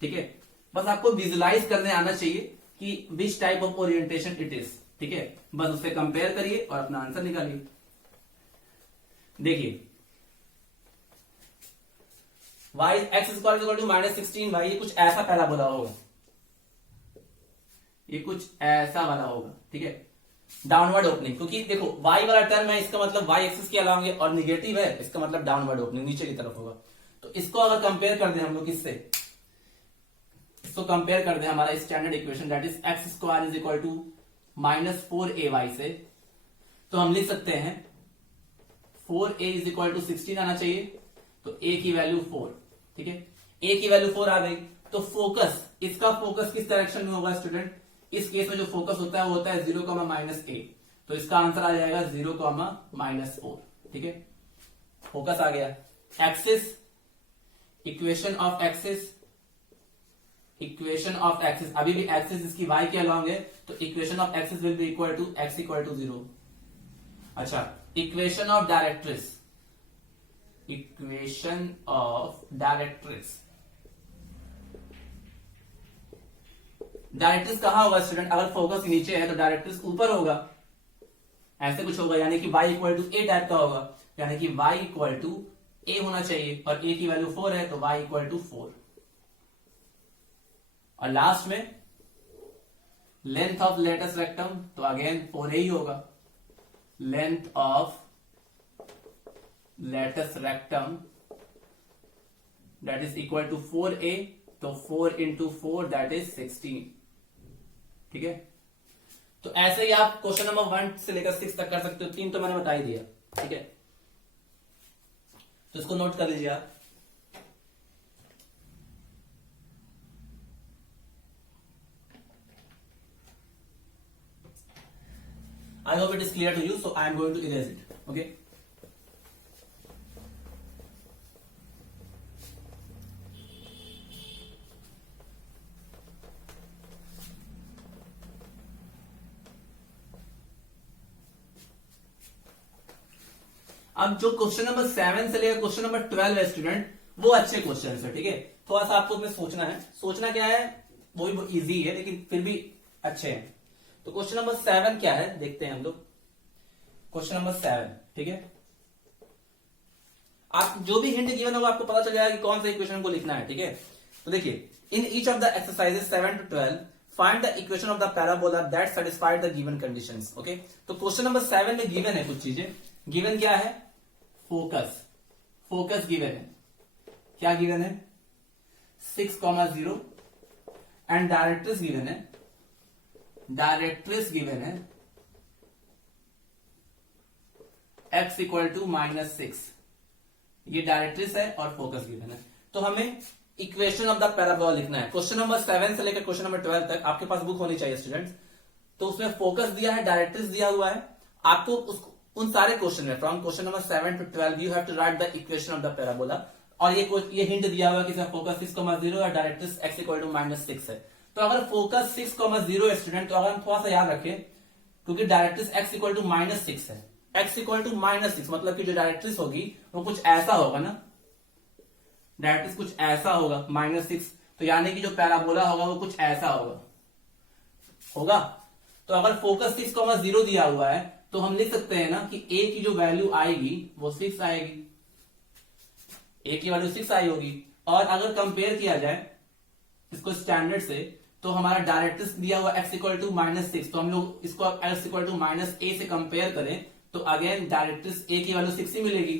ठीक है। बस आपको विजुलाइज करने आना चाहिए कि which type of orientation it is, ठीक है। बस उससे कंपेयर करिए और अपना आंसर निकालिए। देखिए y x square equal to -16y, ये कुछ ऐसा पैराबोला होगा, ये कुछ ऐसा वाला होगा, ठीक है। डाउनवर्ड ओपनिंग, क्योंकि देखो y वाला टर्म है, इसका मतलब y एक्सिस के अलावा और निगेटिव है, इसका मतलब डाउनवर्ड ओपनिंग नीचे की तरफ होगा। तो इसको अगर कंपेयर कर दें हम लोग इससे, इसको कंपेयर कर दें हमारा standard equation that is x square is equal to -4ay से, तो हम लिख सकते हैं 4a इज इक्वल टू 16 आना चाहिए, तो a की वैल्यू 4, ठीक है। a की वैल्यू 4 आ गई, तो फोकस, इसका फोकस किस डायरेक्शन में होगा स्टूडेंट? इस केस में जो फोकस होता है वो होता है 0, -a, तो इसका आंसर आ जाएगा 0, -4, ठीक है। फोकस आ गया। Axis, equation of axis, equation of axis, अभी भी एक्सिस इसकी y के अलॉन्ग है, तो equation of axis will be equal to x equal to 0। अच्छा, equation of directrix, equation of directrix, directrix कहां होगा स्टूडेंट? अगर फोकस नीचे है तो डायरेक्ट्रिक्स ऊपर होगा, ऐसे कुछ होगा, यानी कि y equal to a type का होगा, यानी कि y इक्वल टू a होना चाहिए, और a की वैल्यू 4 है तो y इक्वल टू 4। और लास्ट में लेंथ ऑफ लेटस रेक्टम, तो अगेन 4a ही होगा, length of latus rectum that is equal to 4a, तो 4 इंटू 4 दैट इज 16, ठीक है। तो ऐसे ही आप क्वेश्चन नंबर 1 से लेकर 6 तक कर सकते हो, 3 तो मैंने बता ही दिया, ठीक है। तो इसको नोट कर लीजिए आप। I hope it is clear to you, so I am going to erase it, okay. अब जो क्वेश्चन नंबर 7 से लेकर क्वेश्चन नंबर 12 है स्टूडेंट, वो अच्छे क्वेश्चन है, ठीक है। थोड़ा सा आपको इसमें सोचना है, सोचना क्या है, वो भी इजी है लेकिन फिर भी अच्छे हैं। तो क्वेश्चन नंबर 7 क्या है देखते हैं हम लोग। क्वेश्चन नंबर 7, ठीक है। आप जो भी हिंट गिवन होगा आपको पता चल जाएगा कि कौन सा इक्वेशन को लिखना है, ठीक है। तो देखिए, in each of the exercises 7 to 12 find the equation of the parabola that satisfied the given conditions, okay. तो क्वेश्चन नंबर 7 में गिवन है कुछ चीजें। गिवन क्या है? फोकस, फोकस गिवन है। क्या गिवन है? 6,0 एंड डायरेक्ट्रिक्स गिवन है, डायरेक्ट्रिक्स गिवन है x इक्वल टू -6, ये डायरेक्ट्रिक्स है और फोकस गिवन है। तो हमें इक्वेशन ऑफ द पैराबोला लिखना है। क्वेश्चन नंबर 7 से लेकर क्वेश्चन नंबर 12 तक आपके पास बुक होनी चाहिए स्टूडेंट्स। तो उसमें फोकस दिया है, डायरेक्ट्रिक्स दिया हुआ है, आपको उन सारे क्वेश्चन में from question number 7 to 12 you have to write the equation of the parabola. और ये हिंट दिया हुआ है कि फोकस 6,0 और डायरेक्ट्रिक्स x इक्वल टू -6 है। तो अगर फोकस 6,0 है स्टूडेंट, तो अगर हम थोड़ा सा याद रखें, क्योंकि डायरेक्ट्रिक्स x इक्वल टू -6 है, x इक्वल टू -6 मतलब कि जो डायरेक्ट्रिक्स होगी वो कुछ ऐसा होगा ना, डायरेक्ट्रिक्स कुछ ऐसा होगा -6, तो यानी कि जो पैराबोला होगा वो कुछ ऐसा होगा। तो अगर फोकस 6,0 दिया हुआ है तो हम लिख सकते हैं ना कि a की जो वैल्यू आएगी वो 6 आएगी, a की वैल्यू 6 आई होगी। और अगर कंपेयर किया जाए इसको स्टैंडर्ड से, तो हमारा डायरेक्ट्रिक्स दिया हुआ x इक्वल टू -6, तो हम लोग इसको x इक्वल टू -a से कंपेयर करें तो अगेन डायरेक्ट्रिक्स a की वैल्यू 6 ही मिलेगी।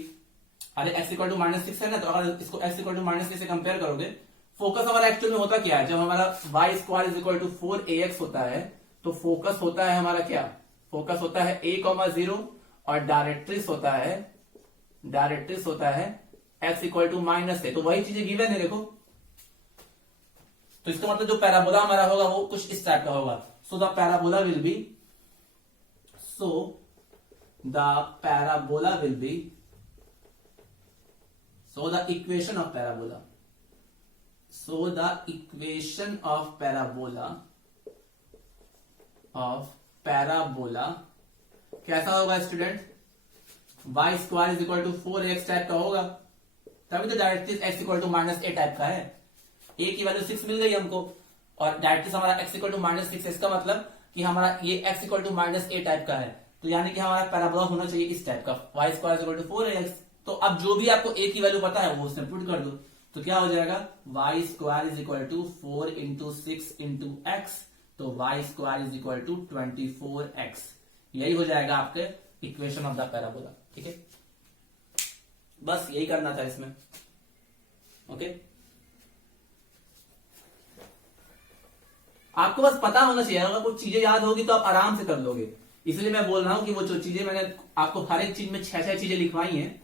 अरे x इक्वल टू -6 है ना, तो अगर इसको x इक्वल टू -a से कंपेयर करोगे, फोकस हमारा एक्चुअल में होता क्या है, जब हमारा y square is equal to 4ax होता है तो फोकस होता है हमारा क्या, फोकस होता है a,0 और डायरेक्ट्रिक्स होता है x इक्वल टू -a। तो वही चीजें गिवन है देखो, तो इसका मतलब जो पैराबोला हमारा होगा वो कुछ इस टाइप का होगा। So the parabola will be, so the equation of parabola कैसा होगा student, y square is equal to 4ax type का होगा, तभी तो directrix x equal to -a type का है। a की वैल्यू 6 मिल गई हमको और डायरेक्ट्रिक्स हमारा x इक्वल टू -6 है, इसका मतलब कि हमारा ये x equal to -a type का है, तो यानी कि हमारा पैराबोला होना चाहिए इस टाइप का, y square equal to 4ax। तो अब जो भी आपको a की वैल्यू पता है वो उसमें पुट कर दो, तो क्या हो जाएगा, y square is equal to 4 into 6 into x, तो y square is equal to 24x। यही हो जाएगा आपके इक्वेशन ऑफ द पैराबोला। ठीक है, बस यही करना था इसमें। ओके, आपको बस पता होना चाहिए, अगर कुछ चीजें याद होगी तो आप आराम से कर लोगे। इसलिए मैं बोल रहा हूं कि वो जो चीजें मैंने आपको हर एक चीज में 6 चीजें लिखवाई हैं,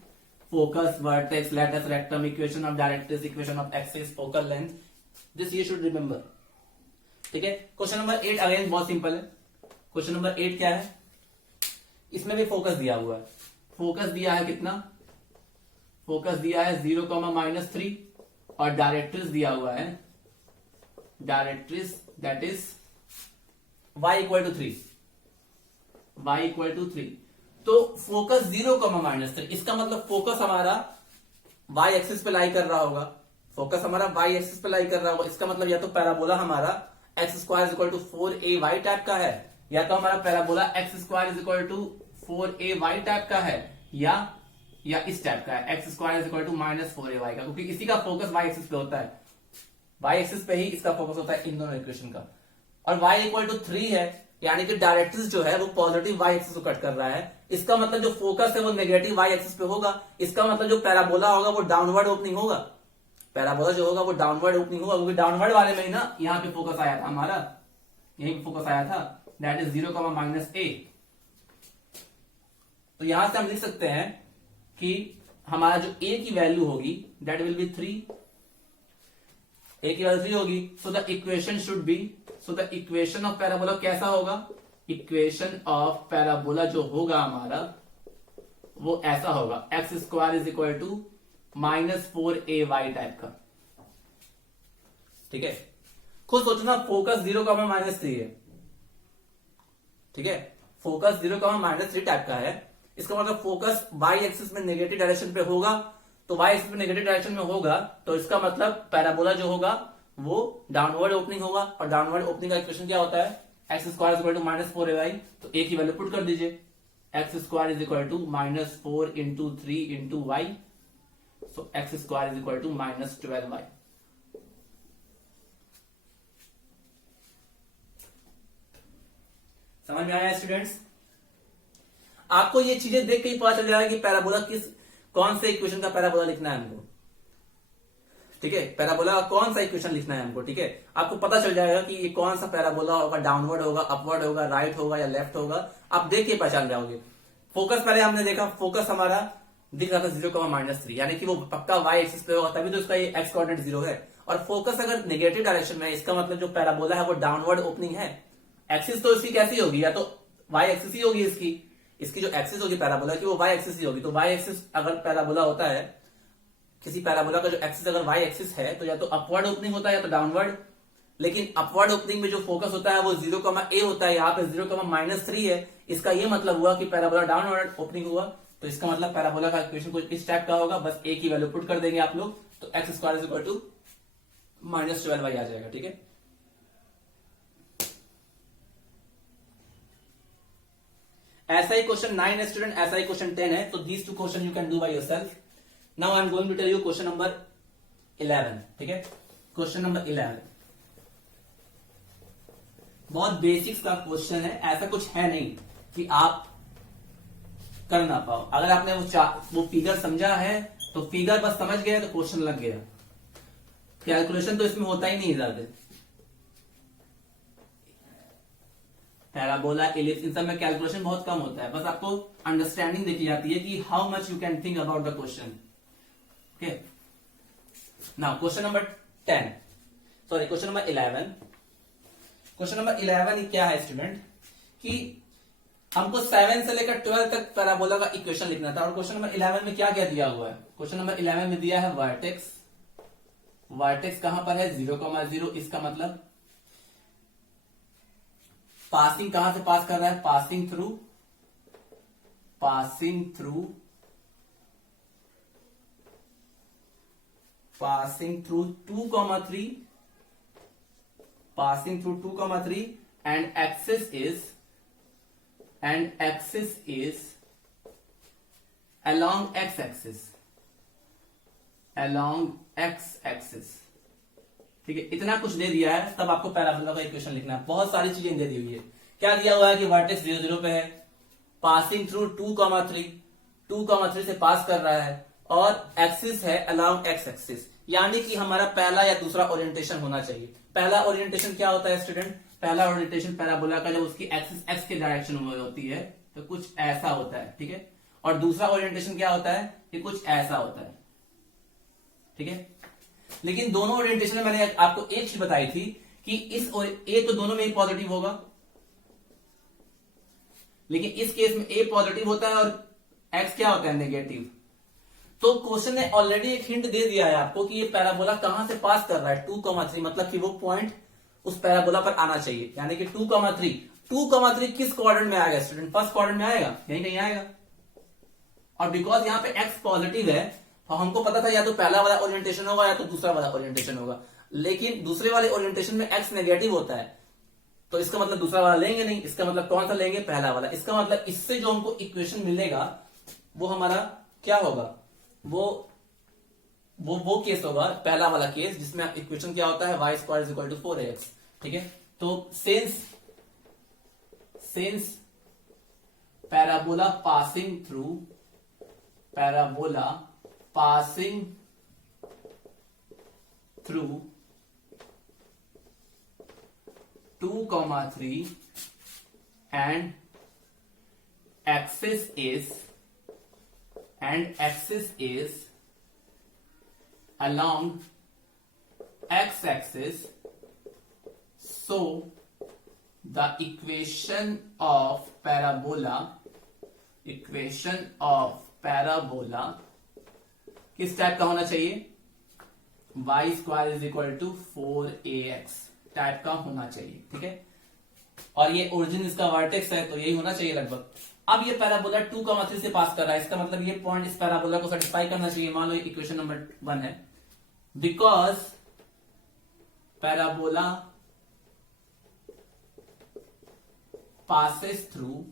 focus, vertex, lattice, rectum, equation of directrix, equation of axis, focal length, this you should remember. ठीक है, क्वेश्चन नंबर 8 अगेन बहुत सिंपल है। क्वेश्चन नंबर 8 क्या है, इसमें भी फोकस दिया हुआ है। फोकस दिया है कितना, फोकस दिया है 0,-3 और डायरेक्ट्रिक्स दिया हुआ है, directrix that is y equal to 3। तो फोकस 0,-3, इसका मतलब फोकस हमारा y एक्सिस पे लाई कर रहा होगा, फोकस हमारा y एक्सिस पे लाई कर रहा होगा। इसका मतलब या तो पैराबोला हमारा x square equal to 4ay type का है, या तो हमारा parabola x square equal to 4ay type का है, या इस टाइप का है, x square equal to -4ay का, क्योंकि इसी का फोकस y एक्सिस पे होता है, y एक्सिस पे ही इसका फोकस होता है इन दोनों इक्वेशन का। और y इक्वल टू 3 है, यानी कि डायरेक्ट्रिक्स जो है वो पॉजिटिव y एक्सिस को कट कर रहा है, इसका मतलब जो फोकस है वो नेगेटिव y एक्सिस पे होगा, इसका मतलब जो पैराबोला होगा वो डाउनवर्ड ओपनिंग होगा, पैराबोला जो होगा वो डाउनवर्ड ओपनिंग होगा, क्योंकि डाउनवर्ड वाले में ही ना यहाँ पे फोकस आया था हमारा, यही पे फोकस आया था, दैट इज 0,-a। तो यहां से हम लिख सकते हैं कि हमारा जो a की वैल्यू होगी दैट विल बी 3, a की वैल्यू 3 होगी। सो the equation should be, so the equation of parabola कैसा होगा, इक्वेशन ऑफ पैराबोला जो होगा हमारा वो ऐसा होगा, x square is equal to -4ay type का। ठीक है, खुद सोचना, फोकस 0,-3 है, ठीक है, फोकस 0,-3 टाइप का है, इसका मतलब फोकस y एक्सिस में नेगेटिव डायरेक्शन पे होगा, तो y एक्सिस में नेगेटिव डायरेक्शन में होगा तो इसका मतलब पैराबोला जो होगा वो डाउनवर्ड ओपनिंग होगा, और डाउनवर्ड ओपनिंग का इक्वेशन क्या होता है, x square equal to -4ay, तो a की वैल्यू पुट कर दीजिए, x square is equal to -4 into 3 into y, so x square is equal to -12y। समझ में आया स्टूडेंट्स? आपको ये चीजें देख के ही पता चल जाएगा कि पैराबोला कौन से इक्वेशन का पैराबोला लिखना है हमको। ठीक है, पैराबोला का कौन सा इक्वेशन लिखना है हमको। ठीक है, आपको पता चल जाएगा कि ये कौन सा पैराबोला होगा, डाउनवर्ड होगा, अपवर्ड होगा, राइट होगा या लेफ्ट होगा, आप देख के पहचान जाओगे। फोकस पहले हमने देखा, फोकस हमारा दिख रहा था 0,-3, यानी कि वो पक्का y एक्सिस पे होगा, तभी तो उसका ये x कोऑर्डिनेट 0 है। और फोकस अगर नेगेटिव डायरेक्शन में है, इसका मतलब जो पैराबोला है वो डाउनवर्ड ओपनिंग है। एक्सिस तो इसकी कैसी होगी, या तो y एक्सिस ही होगी, इसकी जो एक्सिस होगी पैराबोला की वो y एक्सिस ही होगी। तो y एक्सिस अगर पैराबोला होता है, किसी पैराबोला का जो एक्सिस अगर y एक्सिस है, तो या तो अपवर्ड ओपनिंग होता है या तो डाउनवर्ड। लेकिन अपवर्ड ओपनिंग में जो फोकस होता है वो 0,a होता है, यहाँ पे 0,-3 है, इसका ये मतलब हुआ कि पैराबोला डाउनवर्ड ओपनिंग हुआ। तो इसका मतलब पैराबोला का इक्वेशन कुछ इस टाइप का होगा, बस a की वैल्यू पुट कर देंगे आप लोग, तो x square is equal to -12y आ जाएगा। ठीक है, ऐसा ही क्वेश्चन 9 है स्टूडेंट, ऐसा ही क्वेश्चन 10 है। तो these two question you can do by yourself. Now I am going to tell you question number 11। ठीक है, क्वेश्चन नंबर 11। बहुत बेसिक्स का क्वेश्चन है, ऐसा कुछ है नहीं कि आप कर ना पाओ। अगर आपने वो फिगर समझा है तो फिगर बस समझ गए तो क्वेश्चन लग गया। कैलकुलेशन तो इसमें होता ही नहीं ज्यादा। पैराबोला, इलिप्स, इन सब में कैलकुलेशन बहुत कम होता है, बस आपको अंडरस्टैंडिंग देखी जाती है कि how much you can think about the question. Okay, now question number 10, sorry question number 11। Question number 11 क्या है स्टूडेंट कि हमको 7 से लेकर 12 तक पैराबोला का इक्वेशन लिखना था, और क्वेश्चन नंबर 11 में क्या क्या दिया हुआ है? क्वेश्चन नंबर 11 में दिया है वर्टेक्स। वर्टेक्स कहां पर है? 0,0। इसका मतलब पासिंग कहां से पास कर रहा है? Passing through 2,3, passing through 2,3, and axis is along x-axis, ठीक है। इतना कुछ दे दिया है, तब आपको पैराबोला का इक्वेशन लिखना है। बहुत सारी चीजें दे दी हुई है। क्या दिया हुआ है कि वर्टेक्स 0, 0 पे है, पासिंग थ्रू 2,3 से पास कर रहा है, और एक्सिस है अलोंग एक्स एक्सिस, यानी कि हमारा पहला या दूसरा ओरिएंटेशन होना चाहिए। पहला ओरिएंटेशन क्या होता है स्टूडेंट? पहला ओरिएंटेशन पैराबोला का जब उसकी एक्सिस एक्स के डायरेक्शन में होती है तो कुछ ऐसा होता है, ठीक है। और दूसरा ओरिएंटेशन क्या होता है? कि कुछ ऐसा होता है, ठीक है। लेकिन दोनों ओरिएंटेशन में मैंने आपको एक चीज बताई थी कि इस ए तो दोनों में ही पॉजिटिव होगा, लेकिन इस केस में ए पॉजिटिव होता है और एक्स क्या होता है? नेगेटिव। तो क्वेश्चन ने ऑलरेडी एक हिंट दे दिया है आपको कि ये पैराबोला कहां से पास कर रहा है? 2,3, मतलब कि वो पॉइंट उस पैराबोला पर आना चाहिए, यानी कि 2,3 किस क्वाड्रेंट में आएगा स्टूडेंट? फर्स्ट क्वाड्रेंट में आएगा, यहीं कहीं आएगा। और बिकॉज यहां पे एक्स पॉजिटिव है तो हमको पता था या तो पहला वाला ओरिएंटेशन होगा या तो दूसरा वाला ओरिएंटेशन होगा, लेकिन दूसरे वाले ओरिएंटेशन में एक्स नेगेटिव होता है, तो इसका मतलब दूसरा वाला लेंगे नहीं। इसका मतलब कौन सा लेंगे? पहला वाला। इसका मतलब इससे जो हमको इक्वेशन मिलेगा वो हमारा क्या होगा? वो केस होगा, पहला वाला केस, जिसमें इक्वेशन क्या होता है? y² = 4ax, ठीक है। तो since parabola passing through 2,3 and axis is along x-axis, so the equation of parabola किस टाइप का होना चाहिए? y² = 4ax टाइप का होना चाहिए, ठीक है। और ये ओरिजिन इसका वर्टेक्स है तो यही होना चाहिए लगभग। अब ये पैराबोला 2,3 से पास कर रहा है, इसका मतलब ये पॉइंट इस पैराबोला को सेटिस्फाई करना चाहिए। मान लो इक्वेशन नंबर 1 है, बिकॉज पैराबोला passes through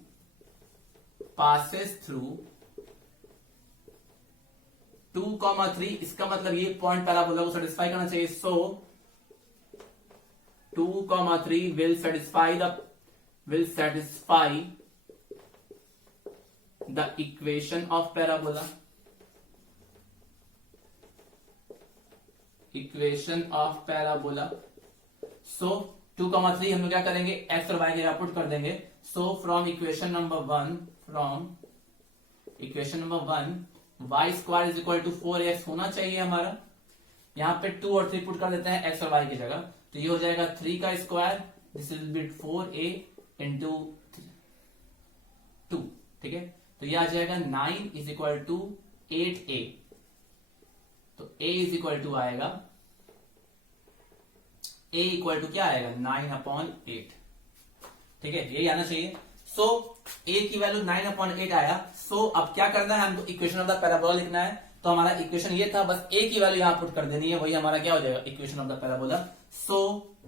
2,3, इसका मतलब ये पॉइंट पैराबोला को सेटिस्फाई करना चाहिए। सो 2,3 will satisfy the equation of parabola. So 2,3 हम लोग क्या करेंगे? x और y की पुट कर देंगे। So from equation number 1 y² = 4x होना चाहिए हमारा। यहां पे 2 और 3 पुट कर देते हैं x और y की जगह, तो ये हो जाएगा 3 का square, this will B 4a into 2, ठीक है। तो ये आ जाएगा 9 = 8a, तो a = आएगा, a = क्या आएगा? 9/8, ठीक है, यही आना चाहिए। सो a की वैल्यू 9/8 आया। सो अब क्या करना है? हमको इक्वेशन ऑफ द पैराबोला लिखना है। तो हमारा इक्वेशन ये था, बस a की वैल्यू यहां पुट कर देनी है, वही हमारा क्या हो जाएगा? Equation of the parabola. So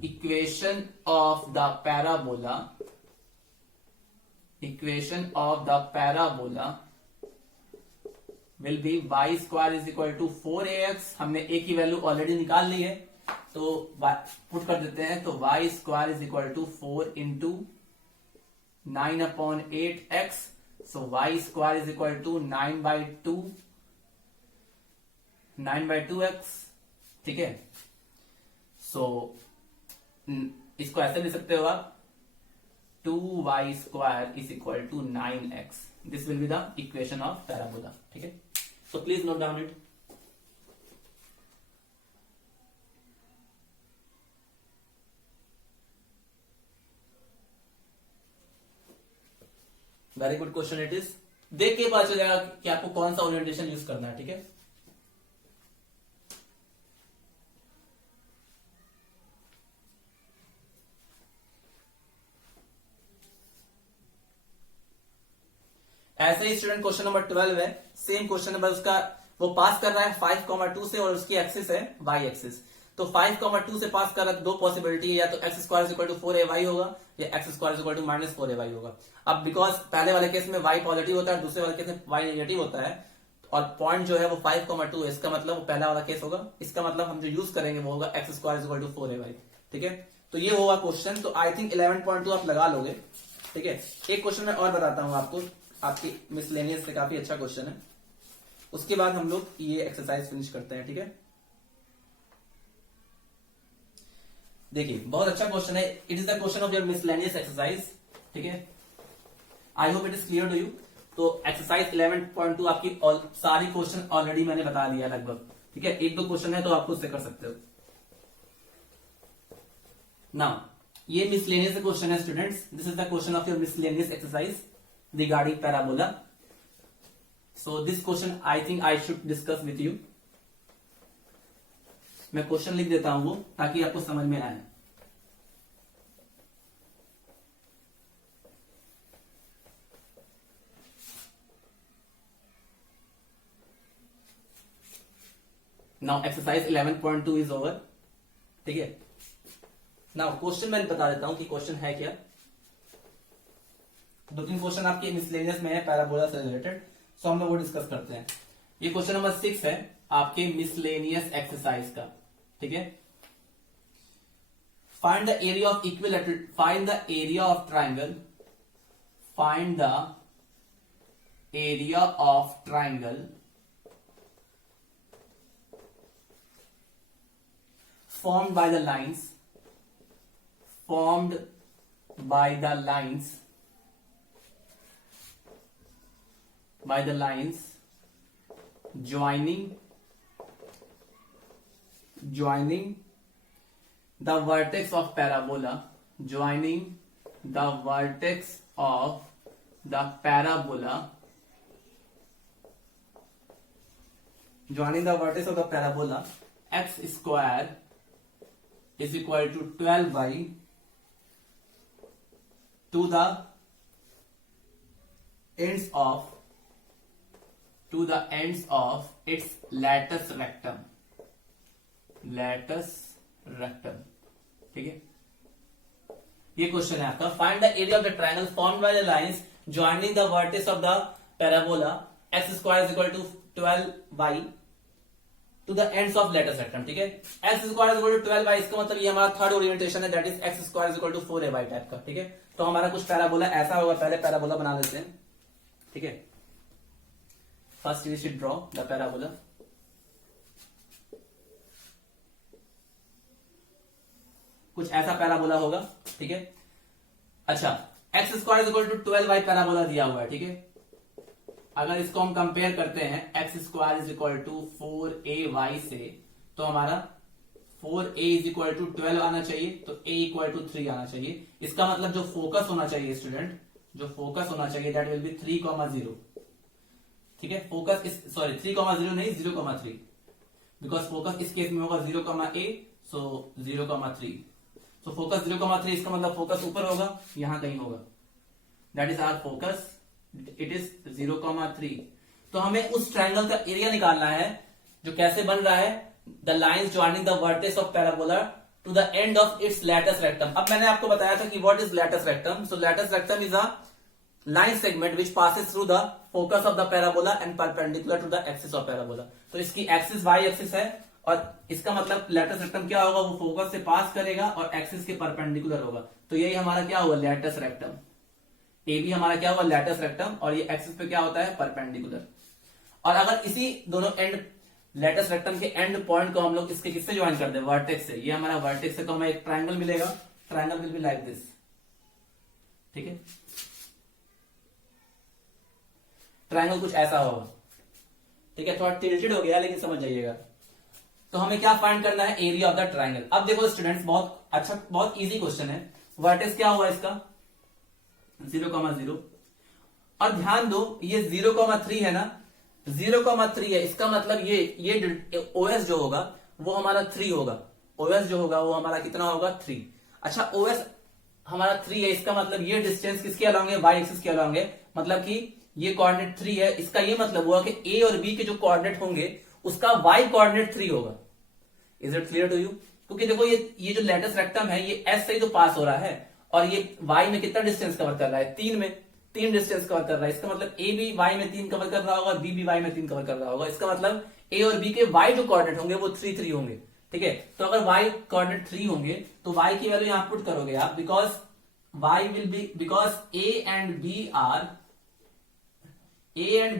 equation of the parabola will B y² = 4ax। हमने a की वैल्यू ऑलरेडी निकाल ली है, तो पुट कर देते हैं, तो y square is equal to 4 into 9/8x, so y square is equal to 9/2x, ठीक है। सो इसको ऐसे लिख सकते हो आप, 2y square is equal to 9x, this will be the equation of parabola, ठीक है। So please note down it. Very good question it is. देख के पता चलेगा कि आपको कौन सा ओरिएंटेशन यूज करना है, ठीक है। ऐसे ही स्टूडेंट क्वेश्चन नंबर 12 है, सेम क्वेश्चन नंबर, उसका वो पास कर रहा है 5,2 से और उसकी एक्सिस है y एक्सिस। तो 5,2 से पास कर रहा है, दो पॉसिबिलिटी है, या तो x square equal to 4ay होगा या x square equal to -4ay होगा। अब बिकॉज पहले वाले केस में y पॉजिटिव होता है, दूसरे वाले केस में y नेगेटिव होता है, और पॉइंट जो है वो 5,2 है, इसका मतलब वो पहला वाला केस होगा। इसका मतलब हम जो यूज करेंगे वो होगा x square equal to 4ay, ठीक है। तो ये होगा क्वेश्चन। तो आई थिंक 11.2 आप लगा लोगे, ठीक है। एक क्वेश्चन मैं और बताता हूं आपको, आपकी मिसलेनियस से काफी अच्छा क्वेश्चन है, उसके बाद हम लोग ये एक्सरसाइज फिनिश करते हैं, ठीक है। देखिए बहुत अच्छा क्वेश्चन है, it is the question of your miscellaneous exercise, ठीक है। I hope it is clear to you. तो एक्सरसाइज 11.2 आपकी सारी क्वेश्चन ऑलरेडी मैंने बता दिया लगभग, ठीक है। एक दो क्वेश्चन है तो आप उससे कर सकते हो। नाउ ये मिसलेनियस क्वेश्चन है students, this is the question of your miscellaneous exercise regarding parabola. So this question I think I should discuss with you. मैं क्वेश्चन लिख देता हूं वो, ताकि आपको समझ में आए। Now exercise 11.2 is over, ठीक है। Now क्वेश्चन मैं बता देता हूं कि क्वेश्चन है क्या। दो तीन क्वेश्चन आपके मिसलेनियस में है पैराबोला से रिलेटेड, सो हम लोग वो डिस्कस करते हैं। ये क्वेश्चन नंबर 6 है आपके मिसलेनियस एक्सरसाइज का, ठीक है। Find the area of equilateral, find the area of triangle, find the area of triangle formed by the lines, formed by the lines, by the lines joining the vertex of parabola, joining the vertex of the parabola, joining the vertex of the parabola, x square is equal to 12y to the ends of its latus rectum, ठीक है। ये question है आपका। Find the area of the triangle formed by the lines joining the vertex of the parabola x square is equal to 12y to the ends of latus rectum, ठीक है। x square is equal to 12y, इसका मतलब ये हमारा third orientation है, that is x square is equal to 4ay type का, ठीक है। तो हमारा कुछ पैराबोला ऐसा होगा, पहले पैराबोला बना लेते हैं, ठीक है। First we should draw the parabola. कुछ ऐसा पैराबोला होगा, ठीक है। अच्छा, x square is equal to 12y parabola दिया हुआ है, ठीक है। अगर इसको हम कंपेयर करते हैं x square is equal to 4ay से, तो हमारा 4a इज इक्वल टू 12 आना चाहिए, तो a इक्वल टू 3 आना चाहिए। इसका मतलब जो फोकस होना चाहिए स्टूडेंट, जो फोकस होना चाहिए दैट विल बी 3,0, ठीक है। फोकस इस, सॉरी 3,0 नहीं 0,3, बिकॉज फोकस इस केस में होगा 0,a, सो 0,3। तो फोकस 0,3, इसका मतलब फोकस ऊपर होगा, यहां कहीं होगा, that is our focus, it is 0,3। तो हमें उस ट्रायंगल का एरिया निकालना है जो कैसे बन रहा है, the lines joining the vertex of parabola to the end of its latus rectum. अब मैंने आपको बताया था कि what is latus rectum. So latus rectum is a line segment which passes through the focus of the parabola and perpendicular to the axis of parabola. तो इसकी axis y axis है और इसका मतलब लेटस रेक्टम क्या होगा, वो focus से पास करेगा और एक्सिस के परपेंडिकुलर होगा। तो यही हमारा क्या हुआ, लेटस रेक्टम। ए बी हमारा क्या हुआ, लेटस रेक्टम, और ये एक्सिस पे क्या होता है, परपेंडिकुलर। और अगर इसी दोनों एंड लेटस रेक्टम के एंड पॉइंट को हम लोग इसके किससे ज्वाइन कर दे, वर्टेक्स से, ये हमारा वर्टेक्स है, तो हमें एक ट्राइंगल मिलेगा। Triangle will be like this, ठीक है। ट्राइंगल कुछ ऐसा होगा, ठीक है। थोड़ा टिल्टेड हो गया लेकिन समझ जाइएगा। तो हमें क्या फाइंड करना है, एरिया ऑफ द ट्राइंगल। अब देखो स्टूडेंट्स, बहुत अच्छा, बहुत इजी क्वेश्चन है। वर्टेक्स क्या हुआ इसका, 0,0, और ध्यान दो ये 0,3 है ना, 0,3 है, इसका मतलब ये ओएस जो होगा वो हमारा 3 होगा। ओएस जो होगा वो हमारा कितना होगा, 3। अच्छा, ओएस हमारा 3 है, इसका मतलब ये डिस्टेंस किसके अलॉन्ग है, वाई एक्सिस के अलॉन्ग है, मतलब कि ये कोऑर्डिनेट 3 है। इसका ये मतलब हुआ कि ए और बी के जो कोऑर्डिनेट होंगे उसका वाई कोऑर्डिनेट 3 होगा। Is it clear to you? क्योंकि देखो ये जो लेटस रेक्टम है ये एस से ही तो पास हो रहा है, और ये वाई में कितना डिस्टेंस कवर कर रहा है, 3 में 3 डिस्टेंस कवर कर रहा है। इसका मतलब ए भी वाई में 3 कवर कर रहा होगा, बी भी वाई में 3 कवर कर रहा होगा। इसका मतलब ए और बी के वाई जो कोऑर्डिनेट होंगे वो 3 होंगे, ठीक है। तो अगर वाई कोऑर्डिनेट 3 होंगे तो वाई की वैल्यू यहां पुट करोगे आप, because A and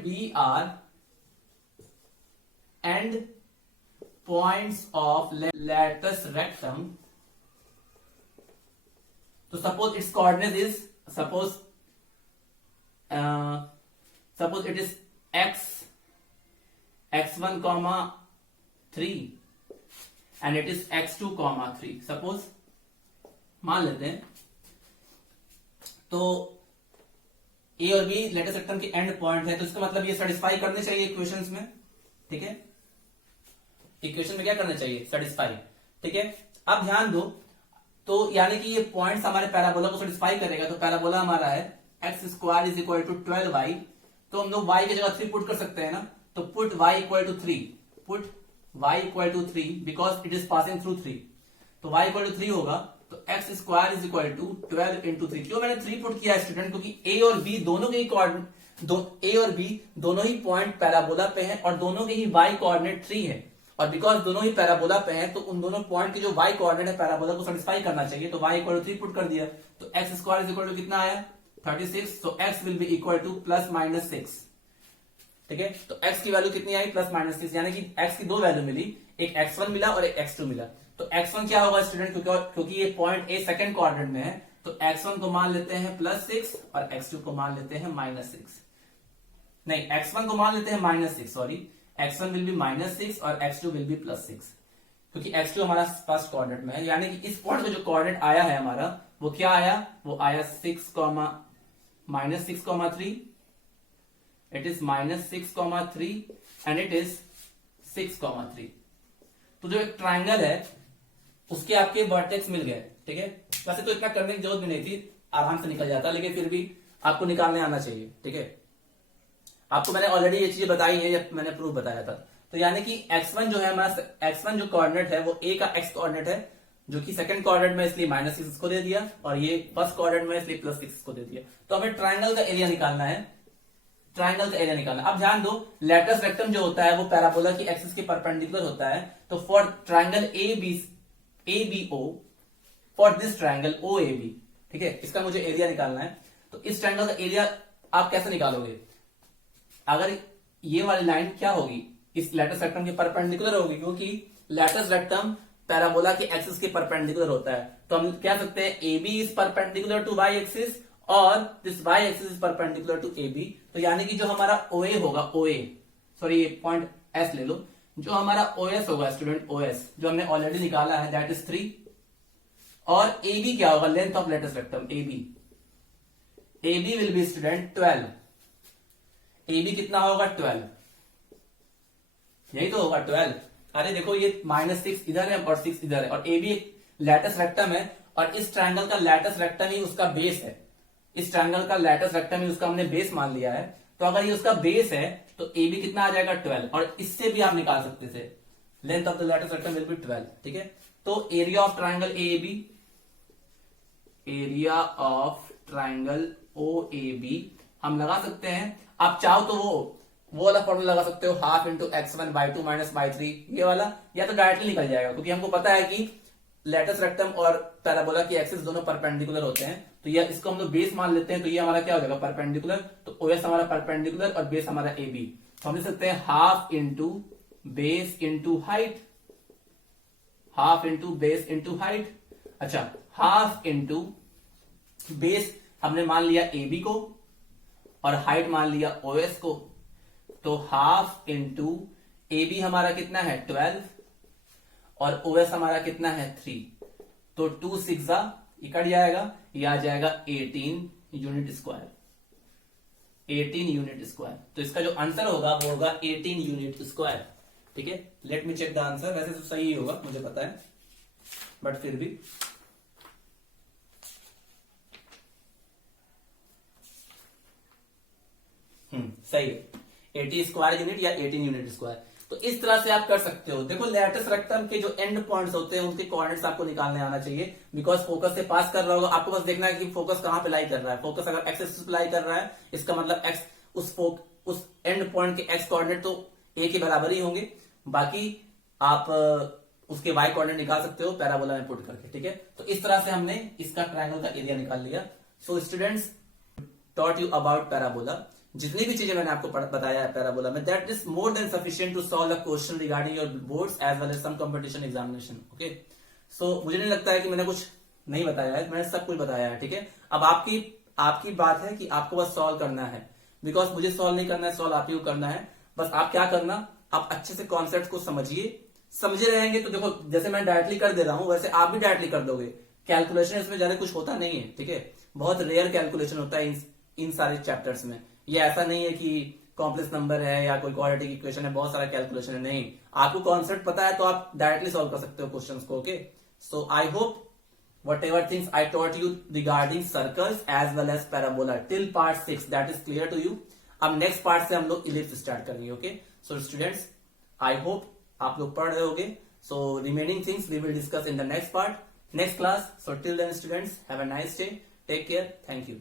B are end points of latus rectum. तो suppose it's coordinate is, suppose it is x1, 3 and it is x2, 3, suppose मान लेते हैं। तो ए और बी लेटस रेक्टम के एंड पॉइंट है, तो इसका मतलब ये सेटिस्फाई करने चाहिए इक्वेशंस में, ठीक है। इक्वेशन में क्या करना चाहिए, सेटिस्फाई, ठीक है। अब ध्यान दो, तो यानी कि ये पॉइंट्स हमारे पैराबोला को सेटिस्फाई करेगा। तो पैराबोला हमारा है x² = 12y, तो हम लोग y की जगह 3 पुट कर सकते हैं ना। तो put y = 3, because it is passing through 3। तो y = 3 होगा, तो x² = 12 × 3। क्यों मैंने 3 पुट किया स्टूडेंट, क्योंकि a और b दोनों के ही a और b दोनों ही पॉइंट पैराबोला पे हैं और दोनों के ही y कोऑर्डिनेट 3 है, और बिकॉज दोनों ही पैराबोला पे हैं तो उन दोनों पॉइंट के जो y कोऑर्डिनेट है पैराबोला को सेटिस्फाई करना चाहिए। तो y = 3 पुट कर दिया, तो x² = कितना आया, 36। तो x will be equal to ±6, ठीक है। तो x की वैल्यू कितनी आई, +/6, यानी कि x की 2 वैल्यू मिली, एक x1 मिला और एक x2 मिला। तो x1 क्या होगा स्टूडेंट, क्योंकि ये पॉइंट a सेकंड क्वाड्रेंट में है, तो x1 को मान लेते हैं +6 और x2 को मान लेते हैं -6। नहीं, x1 को मान लेते हैं -6, सॉरी, x1 विल बी -6 और x2 विल बी +6, क्योंकि x2 हमारा फर्स्ट क्वाड्रेंट में है। यानी कि इस पॉइंट में जो कोऑर्डिनेट आया है हमारा वो क्या आया, वो आया -6,3, it is -6,3 and it is 6,3। तो जो एक ट्राइंगल है उसके आपके वर्टेक्स मिल गए, ठीक है। वैसे तो इतना करने की जरूरत भी नहीं थी, आराम से निकल जाता, लेकिन फिर भी आपको निकालने आना चाहिए, ठीक है। आपको मैंने ऑलरेडी ये चीजें बताई है जब मैंने प्रूफ बताया था। तो यानी कि x1 जो है हमारा, x1 जो कोऑर्डिनेट है वो a का x कोऑर्डिनेट है, जो कि सेकंड कोऑर्डिनेट में, इसलिए -6 को दे दिया, और ये फर्स्ट कोऑर्डिनेट में इसलिए +6 को दे दिया। तो हमें ट्राइंगल का एरिया निकालना है, ट्राइंगल का एरिया निकालना। अब ध्यान दो, लेटस रेक्टम जो होता है वो पैराबोला की एक्सिस के परपेंडिकुलर होता है। तो for triangle ABO, for this triangle OAB, ठीक है, इसका मुझे एरिया निकालना है। तो इस ट्राइंगल का एरिया आप कैसे निकालोगे, अगर ये वाली लाइन क्या होगी, इस लेटस रेक्टम के परपेंडिकुलर होगी, क्योंकि लेटस रेक्टम पैराबोला के एक्सिस के परपेंडिकुलर होता है। तो हम कह सकते हैं AB is perpendicular to y axis और this y axis is perpendicular to AB। तो यानी कि जो हमारा OA होगा, सॉरी ये पॉइंट S ले लो, जो हमारा OS होगा स्टूडेंट, OS जो हमने ऑलरेडी निकाला है दैट इज 3, और AB क्या होगा, length of latus rectum AB will be student 12। AB कितना होगा, 12, यही तो होगा 12। अरे देखो ये -6 इधर है और 6 इधर है, और AB एक लेटस रेक्टम है, और इस ट्राइंगल का लेटस रेक्टम ही उसका बेस है। इस ट्राइंगल का लेटस रेक्टम ही उसका हमने बेस मान लिया है। तो अगर ये उसका बेस है तो AB कितना आ जाएगा, 12, और इससे भी आप निकाल सकते थे, length of the latus rectum will be 12, ठीक है। तो area of triangle AAB, area of triangle OAB हम लगा सकते हैं। आप चाहो तो वो वो वाला फॉर्मूला लगा सकते हो, half into x1/2 minus y3, ये वाला, या तो डायरेक्टली निकल जाएगा, क्योंकि हमको पता है कि लेटस रेक्टम और पैराबोला की एक्सिस दोनों परपेंडिकुलर होते हैं। तो ये इसको हम लोग बेस मान लेते हैं, तो ये हमारा क्या हो जाएगा, परपेंडिकुलर। तो OS हमारा परपेंडिकुलर और बेस हमारा AB, तो हम लिख सकते हैं half into base into height, half into base into height. अच्छा, हाफ इंटू बेस हमने मान लिया AB को और हाइट मान लिया OS को, तो हाफ इंटू AB हमारा कितना है 12 और OS हमारा कितना है 3, तो 2 6 ये कट जाएगा, ये आ जाएगा 18 यूनिट स्क्वायर, 18 यूनिट स्क्वायर। तो इसका जो आंसर होगा वो होगा 18 यूनिट स्क्वायर। ठीक है, let me check the answer. वैसे तो सही ही होगा, मुझे पता है, बट फिर भी सही है, 80 स्क्वायर यूनिट या 18 यूनिट स्क्वायर। तो इस तरह से आप कर सकते हो। देखो लेटस रेक्टम के जो एंड पॉइंट्स होते हैं उनके कोऑर्डिनेट्स आपको निकालने आना चाहिए, बिकॉज फोकस से पास कर रहा होगा, आपको बस देखना है कि फोकस कहां पे लाई कर रहा है। फोकस अगर एक्स एक्सिस पे लाई कर रहा है, इसका मतलब एक्स उस एंड पॉइंट के एक्स कोऑर्डिनेट तो ए के बराबर ही होंगे, बाकी आप उसके वाई कोऑर्डिनेट निकाल सकते हो पैराबोला में पुट करके। ठीक है, तो इस तरह से हमने इसका ट्रायंगल का एरिया निकाल लिया। So students, taught you about parabola, जितनी भी चीजें मैंने आपको बताया है पैराबोला में, that is more than sufficient to solve a question regarding your boards as well as some competition examination. Okay, so मुझे नहीं लगता है कि मैंने कुछ नहीं बताया है, मैंने सब कुछ बताया है। ठीक है, अब आपकी बात है कि आपको बस सॉल्व करना है, बिकॉज मुझे सॉल्व नहीं करना है, सॉल्व आप ही को करना है। बस आप क्या करना, आप अच्छे से कॉन्सेप्ट को समझिए, समझे रहेंगे तो देखो जैसे मैं डायरेक्टली कर दे रहा हूं वैसे आप भी डायरेक्टली कर दोगे। कैलकुलेशन इसमें ज्यादा कुछ होता नहीं है। ठीक है, बहुत रेयर कैलकुलेशन होता है इन सारे चैप्टर्स में। ये ऐसा नहीं है कि कॉम्प्लेक्स नंबर है या कोई क्वाड्रेटिक इक्वेशन है, बहुत सारा कैलकुलेशन है, नहीं। आपको कॉन्सेप्ट पता है तो आप डायरेक्टली सॉल्व कर सकते हो क्वेश्चंस को। Okay, so I hope whatever things I taught you regarding circles as well as parabola till part 6 that is clear to you। अब नेक्स्ट पार्ट से हम लोग इलिप्स स्टार्ट करेंगे। Okay, so students, I hope आप लोग पढ़ रहे होगे। So remaining things we will discuss in the next part, next class. So till then students, have a nice day, take care, thank you.